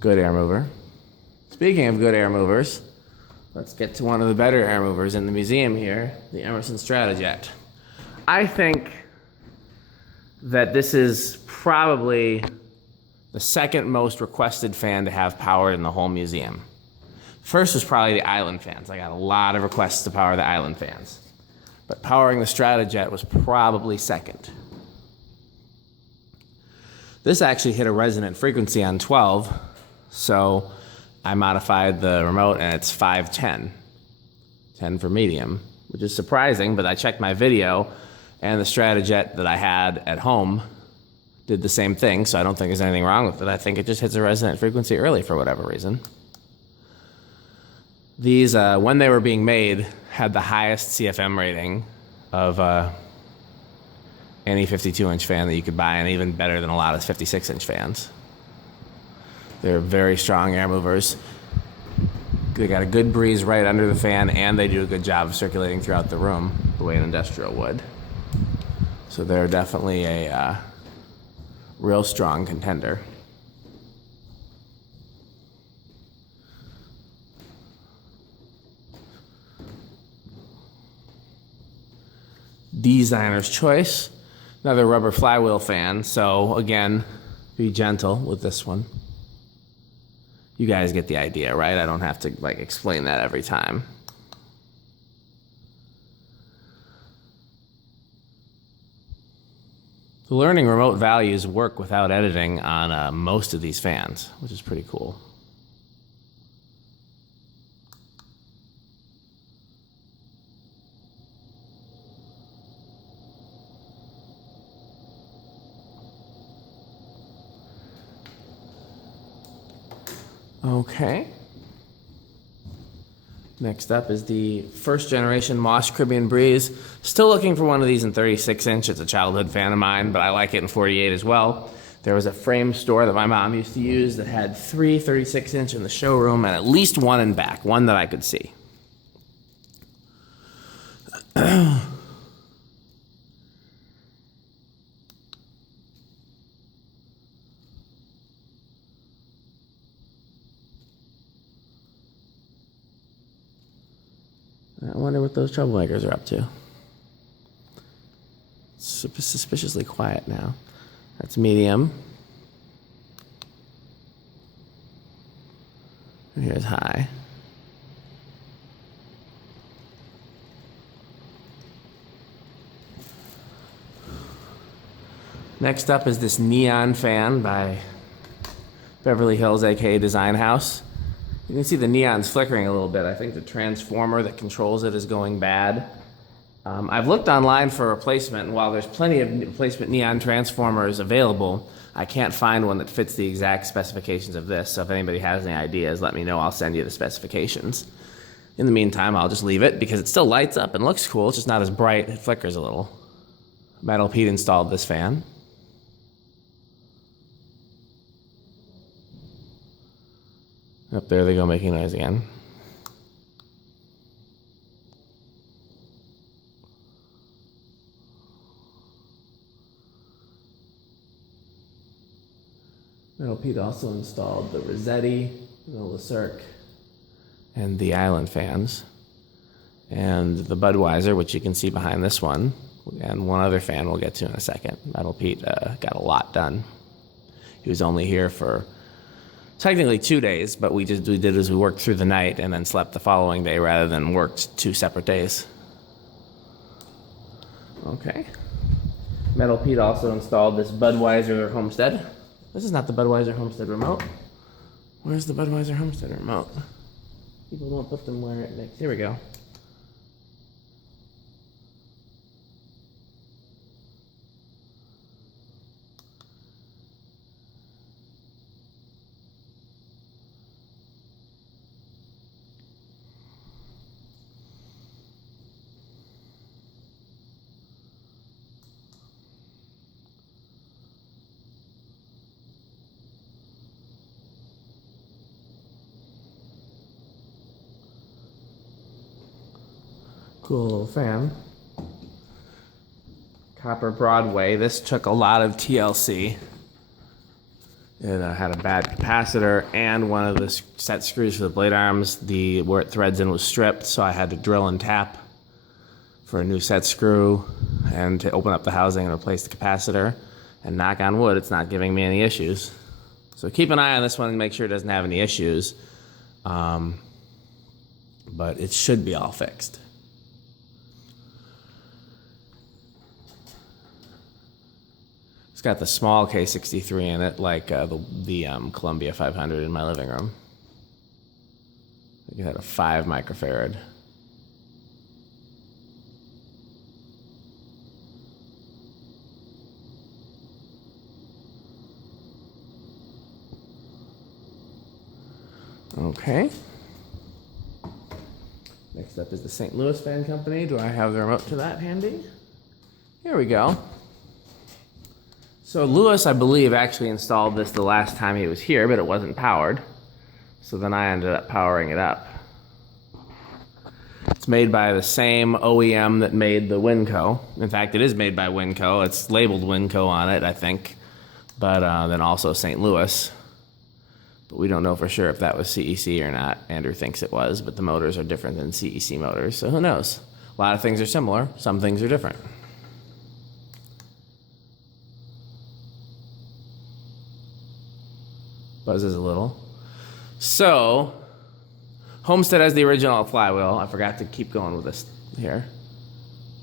Good air mover. Speaking of good air movers, let's get to one of the better air movers in the museum here, the Emerson Stratojet. I think that this is probably the second most requested fan to have powered in the whole museum. First was probably the Island fans. I got a lot of requests to power the Island fans. But powering the Stratojet was probably second. This actually hit a resonant frequency on 12, so I modified the remote and it's 510. 10 for medium, which is surprising, but I checked my video and the Stratojet that I had at home did the same thing, so I don't think there's anything wrong with it. I think it just hits a resonant frequency early for whatever reason. These, when they were being made, had the highest CFM rating of any 52-inch fan that you could buy, and even better than a lot of 56-inch fans. They're very strong air movers. They got a good breeze right under the fan, and they do a good job of circulating throughout the room, the way an industrial would. So they're definitely a real strong contender. Designer's choice. Another rubber flywheel fan, so again, be gentle with this one. You guys get the idea, right? I don't have to like explain that every time. The learning remote values work without editing on most of these fans, which is pretty cool. Okay. Next up is the first generation Moss Caribbean Breeze. Still looking for one of these in 36-inch. It's a childhood fan of mine, but I like it in 48 as well. There was a frame store that my mom used to use that had 3 36-inch in the showroom and at least one in back, one that I could see. I wonder what those troublemakers are up to. It's suspiciously quiet now. That's medium. And here's high. Next up is this neon fan by Beverly Hills, aka Design House. You can see the neon's flickering a little bit. I think the transformer that controls it is going bad. I've looked online for a replacement, and while there's plenty of replacement neon transformers available, I can't find one that fits the exact specifications of this. So if anybody has any ideas, let me know. I'll send you the specifications. In the meantime, I'll just leave it because it still lights up and looks cool. It's just not as bright. It flickers a little. Metal Pete installed this fan. Up there they go making noise again. Metal Pete also installed the Rossetti, the Lacirc, and the Island fans, and the Budweiser, which you can see behind this one, and one other fan we'll get to in a second. Metal Pete got a lot done. He was only here for technically 2 days, but we did is we worked through the night and then slept the following day rather than worked 2 separate days. Okay. Metal Pete also installed this Budweiser Homestead. This is not the Budweiser Homestead remote. Where's the Budweiser Homestead remote? People don't put them where it makes. Here we go. Cool little fan. Copper Broadway. This took a lot of TLC. It had a bad capacitor, and one of the set screws for the blade arms, where it threads in was stripped, so I had to drill and tap for a new set screw and to open up the housing and replace the capacitor. And knock on wood, it's not giving me any issues. So keep an eye on this one and make sure it doesn't have any issues. But it should be all fixed. It's got the small K63 in it, like the Columbia 500 in my living room. It had a 5 microfarad. Okay. Next up is the St. Louis Fan Company. Do I have the remote to that handy? Here we go. So Lewis, I believe, actually installed this the last time he was here, but it wasn't powered. So then I ended up powering it up. It's made by the same OEM that made the Winco. In fact, it is made by Winco. It's labeled Winco on it, I think. But then also St. Louis. But we don't know for sure if that was CEC or not. Andrew thinks it was, but the motors are different than CEC motors, so who knows? A lot of things are similar. Some things are different. Buzzes a little. So, Homestead has the original Flywheel. I forgot to keep going with this here.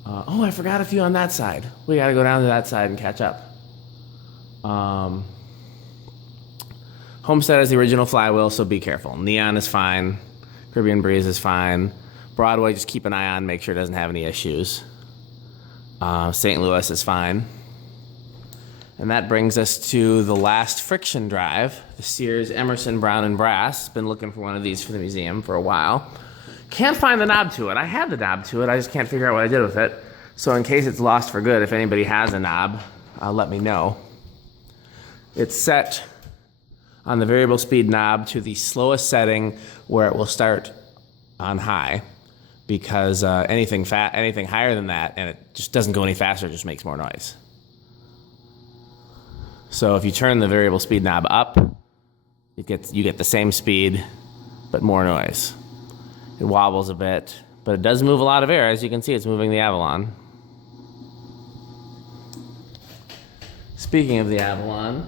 Oh, I forgot a few on that side. We got to go down to that side and catch up. Homestead has the original Flywheel, so be careful. Neon is fine. Caribbean Breeze is fine. Broadway, just keep an eye on, make sure it doesn't have any issues. St. Louis is fine. And that brings us to the last friction drive, the Sears Emerson Brown and Brass. Been looking for one of these for the museum for a while. Can't find the knob to it. I had the knob to it, I just can't figure out what I did with it. So in case it's lost for good, if anybody has a knob, let me know. It's set on the variable speed knob to the slowest setting where it will start on high, because anything higher than that and it just doesn't go any faster, it just makes more noise. So if you turn the variable speed knob up, you get the same speed, but more noise. It wobbles a bit, but it does move a lot of air. As you can see, it's moving the Avalon. Speaking of the Avalon,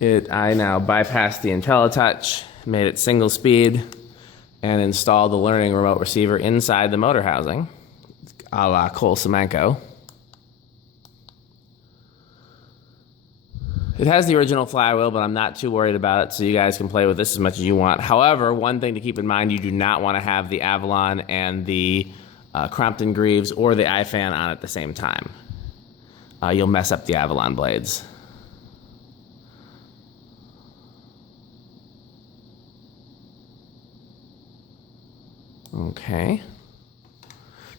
I now bypassed the IntelliTouch, made it single speed, and installed the learning remote receiver inside the motor housing, a la Cole Semenko. It has the original Flywheel, but I'm not too worried about it, so you guys can play with this as much as you want. However, one thing to keep in mind, you do not want to have the Avalon and the Crompton Greaves or the iFan on at the same time. You'll mess up the Avalon blades. Okay.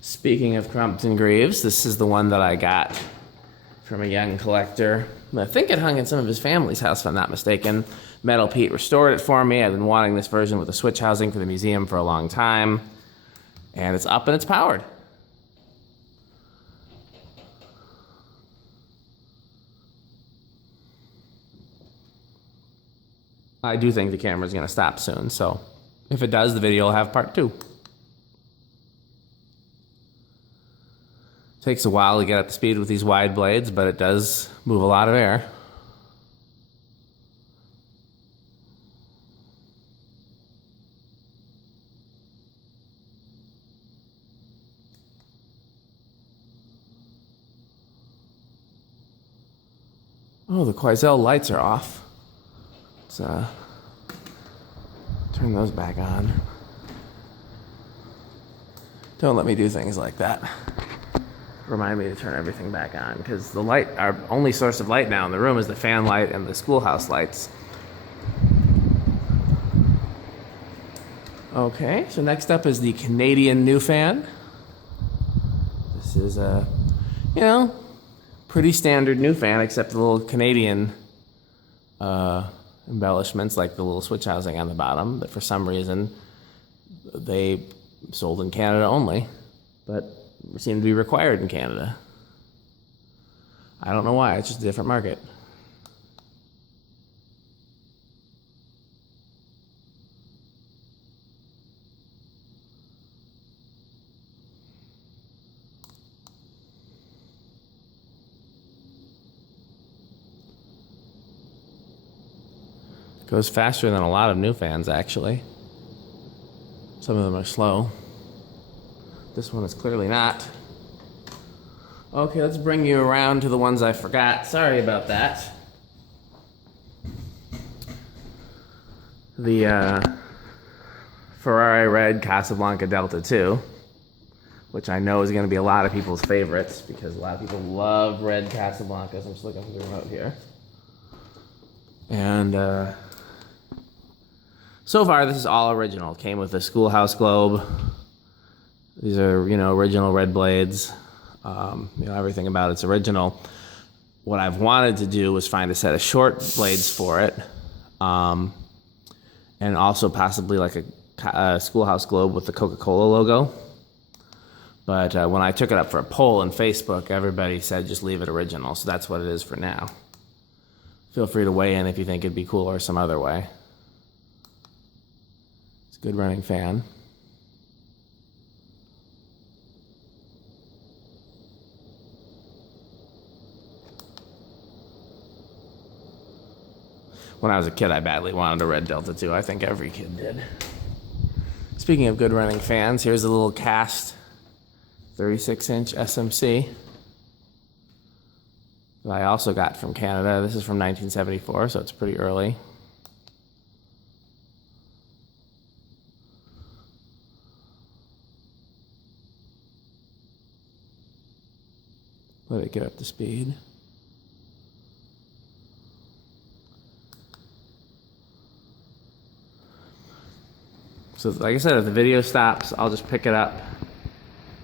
Speaking of Crompton Greaves, this is the one that I got from a young collector. I think it hung in some of his family's house, if I'm not mistaken. Metal Pete restored it for me. I've been wanting this version with a switch housing for the museum for a long time. And it's up and it's powered. I do think the camera's going to stop soon, so if it does, the video will have part 2. Takes a while to get up to speed with these wide blades, but it does move a lot of air. Oh, the Quoizel lights are off. Let's turn those back on. Don't let me do things like that. Remind me to turn everything back on, because the light, our only source of light now in the room is the fan light and the schoolhouse lights. Okay, so next up is the Canadian new fan. This is a, pretty standard new fan, except the little Canadian embellishments, like the little switch housing on the bottom, that for some reason they sold in Canada only, but seem to be required in Canada. I don't know why, it's just a different market. Goes faster than a lot of new fans, actually. Some of them are slow. This one is clearly not. Okay, let's bring you around to the ones I forgot. Sorry about that. The Ferrari Red Casablanca Delta 2, which I know is going to be a lot of people's favorites because a lot of people love red Casablancas. I'm just looking for the remote here. And so far, this is all original. It came with a schoolhouse globe. These are, original red blades. Everything about it's original. What I've wanted to do was find a set of short blades for it, and also possibly like a schoolhouse globe with the Coca-Cola logo. But when I took it up for a poll on Facebook, everybody said just leave it original. So that's what it is for now. Feel free to weigh in if you think it'd be cooler some other way. It's a good running fan. When I was a kid, I badly wanted a red Delta 2. I think every kid did. Speaking of good running fans, here's a little cast 36-inch SMC that I also got from Canada. This is from 1974, so it's pretty early. Let it get up to speed. So like I said, if the video stops, I'll just pick it up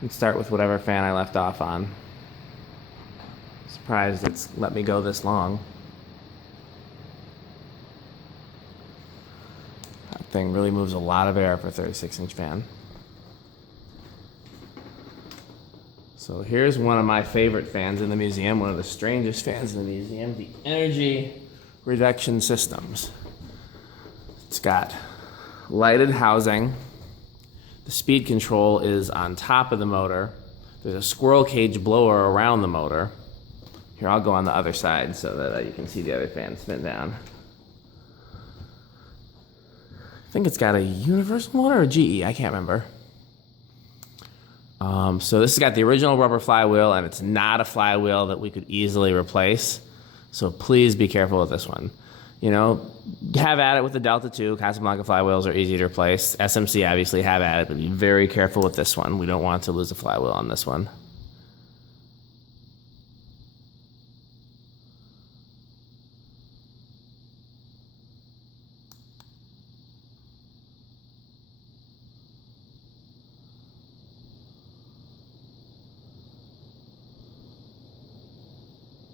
and start with whatever fan I left off on. Surprised it's let me go this long. That thing really moves a lot of air for a 36-inch fan. So here's one of my favorite fans in the museum, one of the strangest fans in the museum, the energy reduction systems. It's got lighted housing. The speed control is on top of the motor. There's a squirrel cage blower around the motor. Here, I'll go on the other side so that you can see the other fan spin down. I think it's got a universal motor or a GE, I can't remember. So this has got the original rubber flywheel, and it's not a flywheel that we could easily replace. So please be careful with this one. you know, have at it with the Delta 2. Casablanca flywheels are easy to replace. SMC obviously have at it, but be very careful with this one. We don't want to lose a flywheel on this one.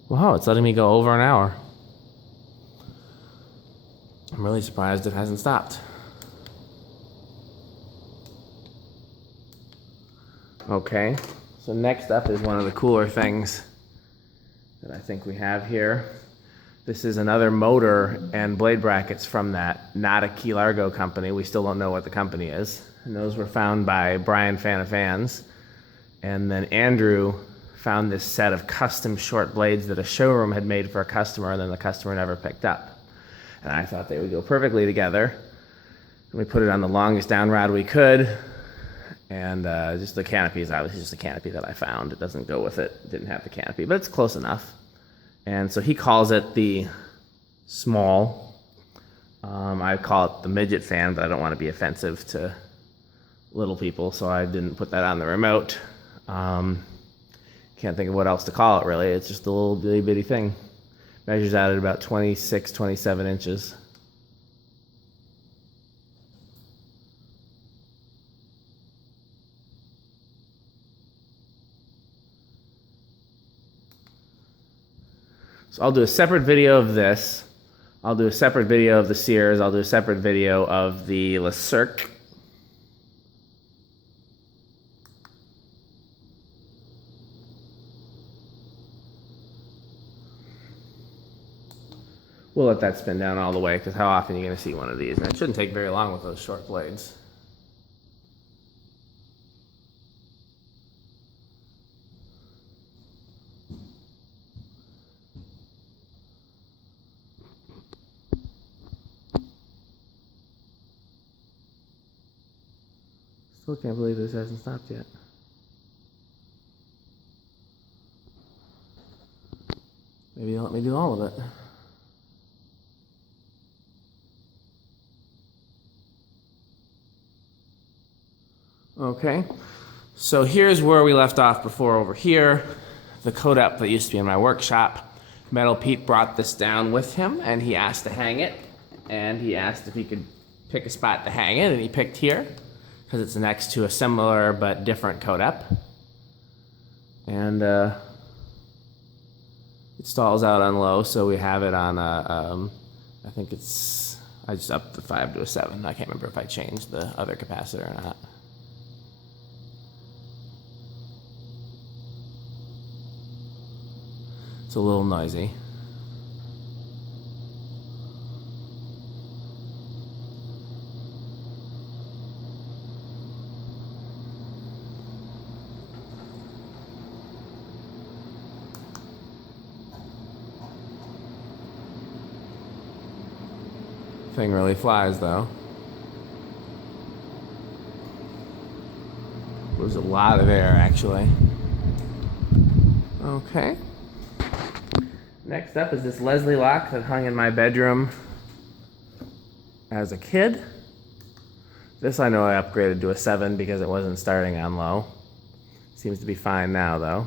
Wow, it's letting me go over an hour. I'm really surprised it hasn't stopped. Okay, so next up is one of the cooler things that I think we have here. This is another motor and blade brackets from that, not a Key Largo company. We still don't know what the company is. And those were found by Brian Fan of Fans. And then Andrew found this set of custom short blades that a showroom had made for a customer, and then the customer never picked up. And I thought they would go perfectly together. And we put it on the longest down rod we could. And just the canopy is obviously just the canopy that I found. It doesn't go with it. It didn't have the canopy, but it's close enough. And so he calls it the small. I call it the midget fan, but I don't want to be offensive to little people, so I didn't put that on the remote. Can't think of what else to call it, really. It's just a little bitty bitty thing. Measures out at about 26, 27 inches. So I'll do a separate video of this. I'll do a separate video of the Sears. I'll do a separate video of the Le Cirque. We'll let that spin down all the way, because how often are you going to see one of these? And it shouldn't take very long with those short blades. Still can't believe this hasn't stopped yet. Maybe they'll let me do all of it. Okay, so here's where we left off before over here. The coat up that used to be in my workshop. Metal Pete brought this down with him, and he asked to hang it. And he asked if he could pick a spot to hang it, and he picked here, because it's next to a similar but different coat up. And it stalls out on low, so we have it on a, I think it's, I just upped the 5 to a 7. I can't remember if I changed the other capacitor or not. It's a little noisy. Thing really flies though. There's a lot of air actually. Okay. Next up is this Leslie Locke that hung in my bedroom as a kid. This I know I upgraded to a 7 because it wasn't starting on low. Seems to be fine now though.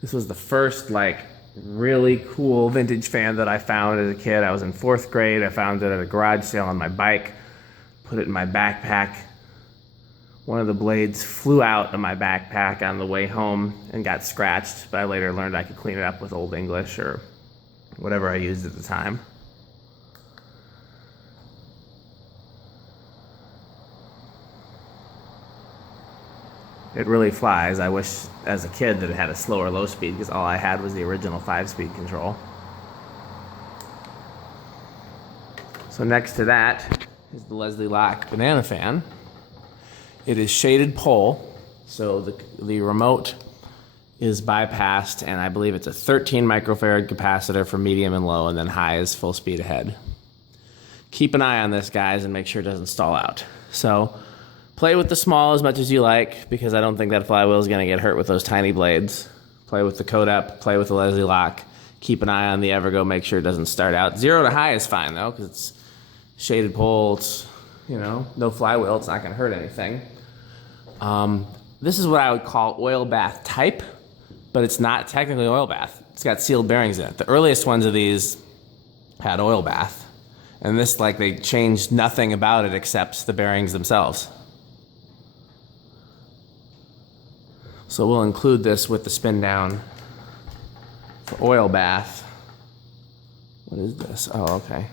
This was the first like really cool vintage fan that I found as a kid. I was in 4th grade. I found it at a garage sale on my bike. Put it in my backpack. One of the blades flew out of my backpack on the way home and got scratched, but I later learned I could clean it up with Old English or whatever I used at the time. It really flies. I wish as a kid that it had a slower low speed, because all I had was the original 5-speed control. So next to that is the Leslie Lac Banana Fan. It is shaded pole, so the remote is bypassed, and I believe it's a 13 microfarad capacitor for medium and low, and then high is full speed ahead. Keep an eye on this, guys, and make sure it doesn't stall out. So play with the small as much as you like, because I don't think that flywheel is going to get hurt with those tiny blades. Play with the coat up, play with the Leslie Locke. Keep an eye on the Evergo, make sure it doesn't start out. 0 to high is fine though, because it's shaded pole, it's, you know, no flywheel, it's not gonna hurt anything. This is what I would call oil bath type, but it's not technically oil bath. It's got sealed bearings in it. The earliest ones of these had oil bath, and this, like, they changed nothing about it except the bearings themselves. So we'll include this with the spin down for oil bath. What is this? Oh, okay.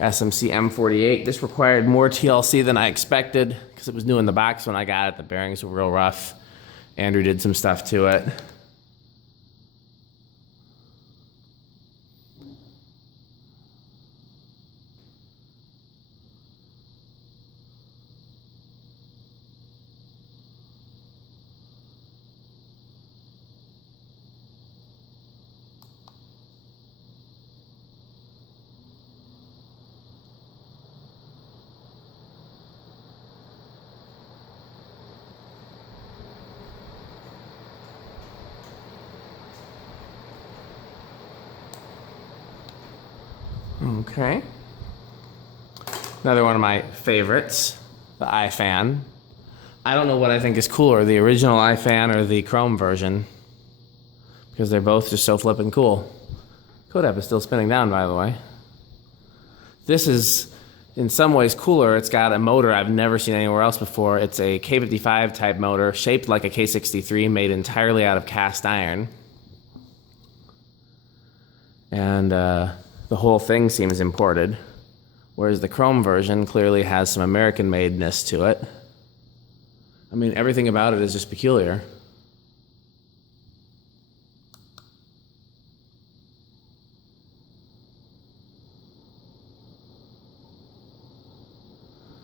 SMC M48. This required more TLC than I expected because it was new in the box when I got it. The bearings were real rough. Andrew did some stuff to it. Okay. Another one of my favorites, the iFan. I don't know what I think is cooler, the original iFan or the Chrome version, because they're both just so flippin' cool. Kodap is still spinning down, by the way. This is, in some ways, cooler. It's got a motor I've never seen anywhere else before. It's a K55 type motor, shaped like a K63, made entirely out of cast iron. And the whole thing seems imported, whereas the Chrome version clearly has some American-madeness to it. I mean, everything about it is just peculiar.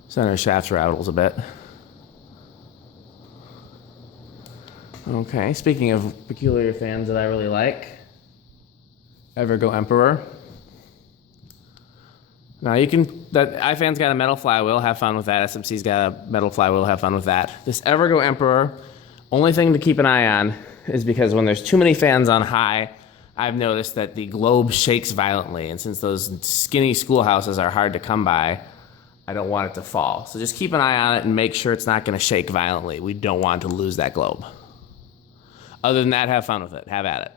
Center shaft rattles a bit. Okay, speaking of peculiar fans that I really like, Evergo Emperor. Now you can, that iFan's got a metal flywheel, have fun with that. SMC's got a metal flywheel, have fun with that. This Evergo Emperor, only thing to keep an eye on is because when there's too many fans on high, I've noticed that the globe shakes violently, and since those skinny schoolhouses are hard to come by, I don't want it to fall. So just keep an eye on it and make sure it's not going to shake violently. We don't want to lose that globe. Other than that, have fun with it. Have at it.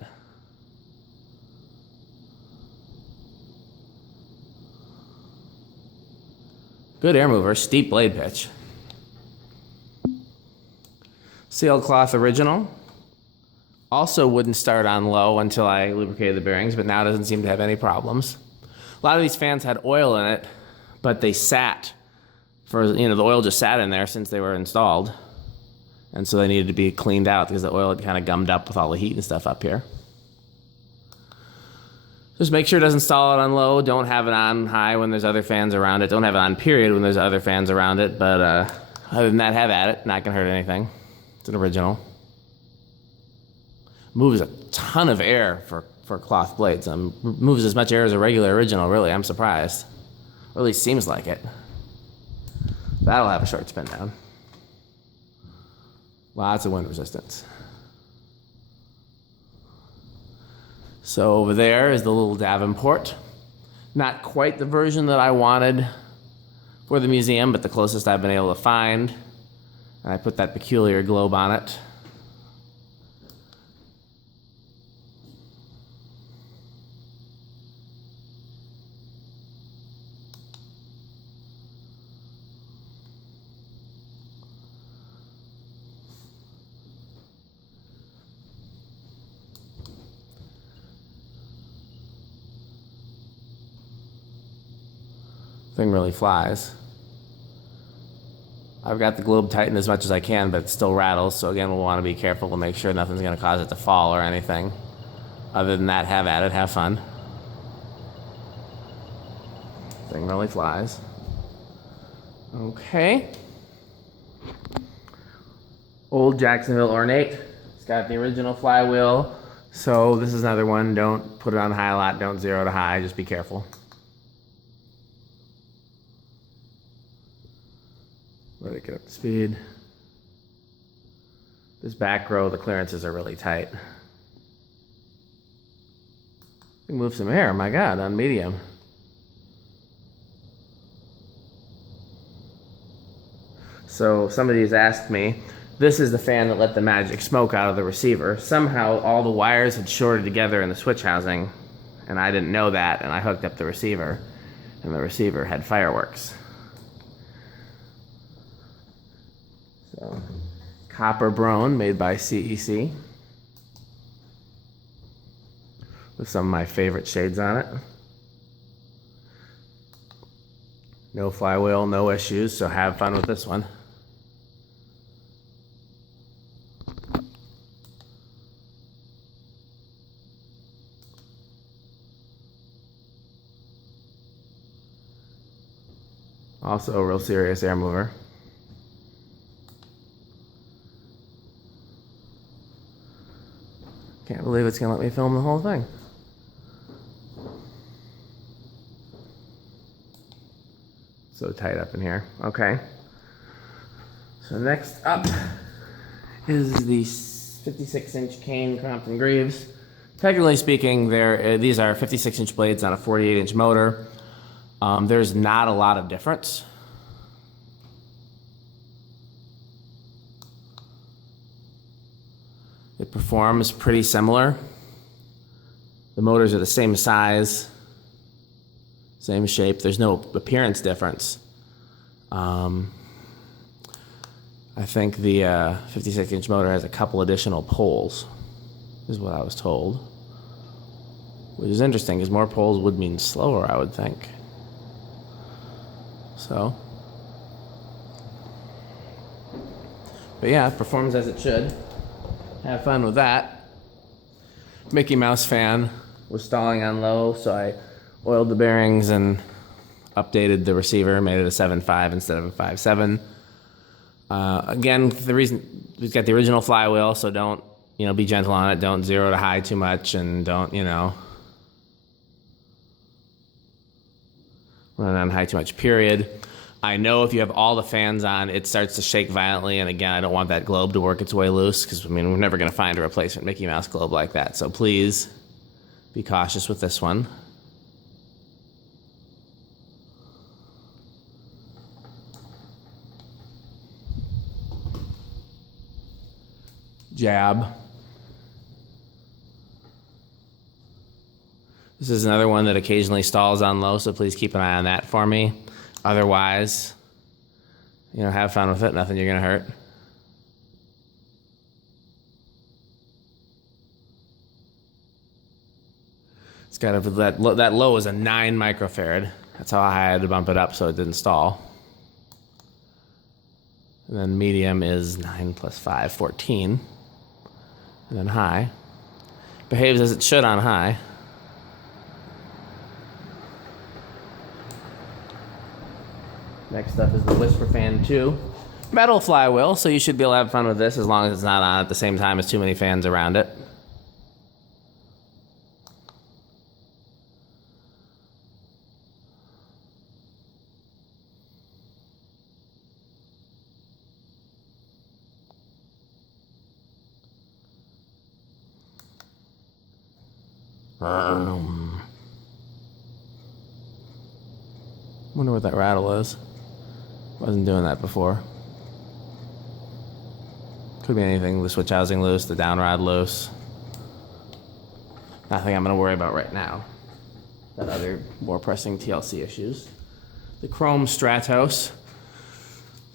Good air mover, steep blade pitch. Sailcloth original. Also wouldn't start on low until I lubricated the bearings, but now doesn't seem to have any problems. A lot of these fans had oil in it, but they sat for, you know, the oil just sat in there since they were installed. And so they needed to be cleaned out because the oil had kind of gummed up with all the heat and stuff up here. Just make sure it doesn't stall it on low. Don't have it on high when there's other fans around it. Don't have it on period when there's other fans around it. But other than that, have at it. Not going to hurt anything. It's an original. Moves a ton of air for cloth blades. Moves as much air as a regular original, really. I'm surprised. Or at least seems like it. That'll have a short spin down. Lots of wind resistance. So over there is the little Davenport. Not quite the version that I wanted for the museum, but the closest I've been able to find. And I put that peculiar globe on it. Thing really flies. I've got the globe tightened as much as I can, but it still rattles, so again, we'll want to be careful to make sure nothing's going to cause it to fall or anything. Other than that, have at it, have fun. Thing really flies. Okay. Old Jacksonville Ornate. It's got the original flywheel, so this is another one. Don't put it on high a lot, don't 0 to high, just be careful. Let it get up to speed. This back row, the clearances are really tight. Move some air, my God, on medium. So somebody's asked me, this is the fan that let the magic smoke out of the receiver. Somehow all the wires had shorted together in the switch housing, and I didn't know that, and I hooked up the receiver, and the receiver had fireworks. So, copper brone made by CEC, with some of my favorite shades on it. No flywheel, no issues, so have fun with this one. Also a real serious air mover. Can't believe it's gonna let me film the whole thing. So tight up in here. Okay. So next up is the 56-inch cane Crompton Greaves. Technically speaking, these are 56-inch blades on a 48-inch motor. There's not a lot of difference. It performs pretty similar. The motors are the same size, same shape. There's no appearance difference. I think the 56-inch motor has a couple additional poles, is what I was told. Which is interesting, because more poles would mean slower, I would think. So, but yeah, it performs as it should. Have fun with that. Mickey Mouse fan was stalling on low, so I oiled the bearings and updated the receiver, made it a 7.5 instead of a 5.7. Again, the reason we've got the original flywheel, so don't, be gentle on it. Don't zero to high too much, and don't, run on high too much, period. I know if you have all the fans on, it starts to shake violently, and again, I don't want that globe to work its way loose, because, we're never going to find a replacement Mickey Mouse globe like that, so please be cautious with this one. Jab. This is another one that occasionally stalls on low, so please keep an eye on that for me. Otherwise, have fun with it. Nothing you're going to hurt. It's got that low is a 9 microfarad. That's how I had to bump it up so it didn't stall. And then medium is 9 plus 5, 14. And then high. Behaves as it should on high. Next up is the Whisper Fan 2. Metal flywheel, so you should be able to have fun with this as long as it's not on at the same time as too many fans around it. Wonder what that rattle is. Wasn't doing that before. Could be anything. The switch housing loose, the down rod loose. Nothing I'm going to worry about right now. Got other more pressing TLC issues. The Chrome Stratos.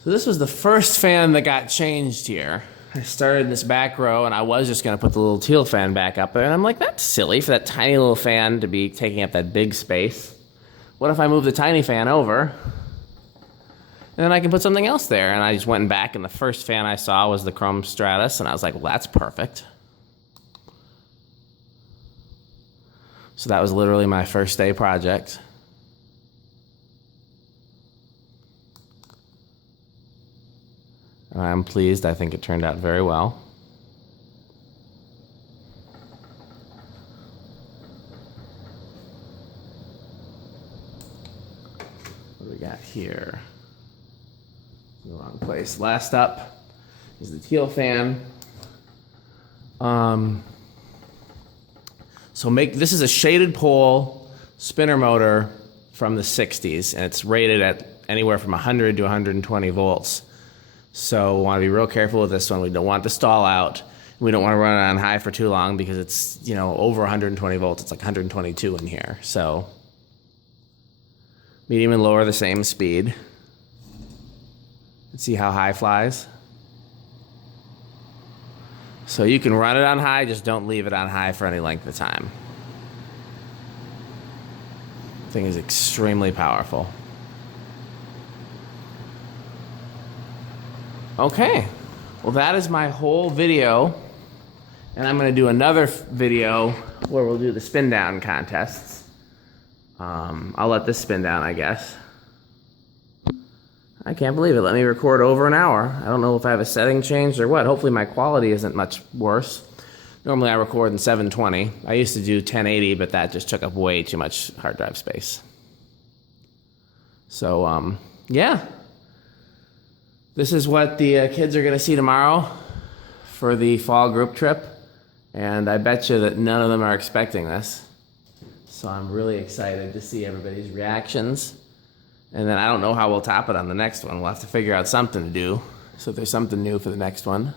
So this was the first fan that got changed here. I started in this back row, and I was just going to put the little teal fan back up there, and I'm like, that's silly for that tiny little fan to be taking up that big space. What if I move the tiny fan over, and then I can put something else there? And I just went back, and the first fan I saw was the Chrome Stratus, and I was like, well, that's perfect. So that was literally my first day project. And I'm pleased. I think it turned out very well. What do we got here? In the wrong place. Last up is the teal fan. So this is a shaded pole spinner motor from the 60s, and it's rated at anywhere from 100 to 120 volts. So we want to be real careful with this one. We don't want to stall out. We don't want to run it on high for too long because it's, you know, over 120 volts. It's like 122 in here. So medium and lower the same speed. Let's see how high flies. So you can run it on high, just don't leave it on high for any length of time. The thing is extremely powerful. Okay, well that is my whole video, and I'm going to do another video where we'll do the spin down contests. I'll let this spin down, I guess. I can't believe it. Let me record over an hour. I don't know if I have a setting changed or what. Hopefully my quality isn't much worse. Normally I record in 720. I used to do 1080, but that just took up way too much hard drive space. So, yeah. This is what the kids are going to see tomorrow for the fall group trip. And I bet you that none of them are expecting this. So I'm really excited to see everybody's reactions. And then I don't know how we'll top it on the next one. We'll have to figure out something to do. So if there's something new for the next one.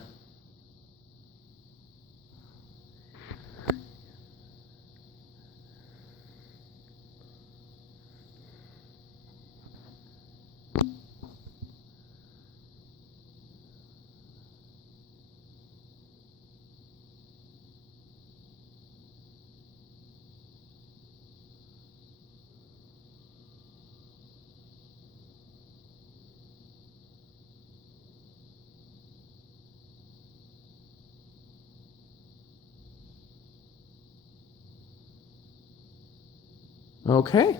Okay,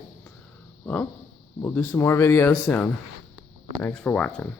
well, we'll do some more videos soon. Thanks for watching.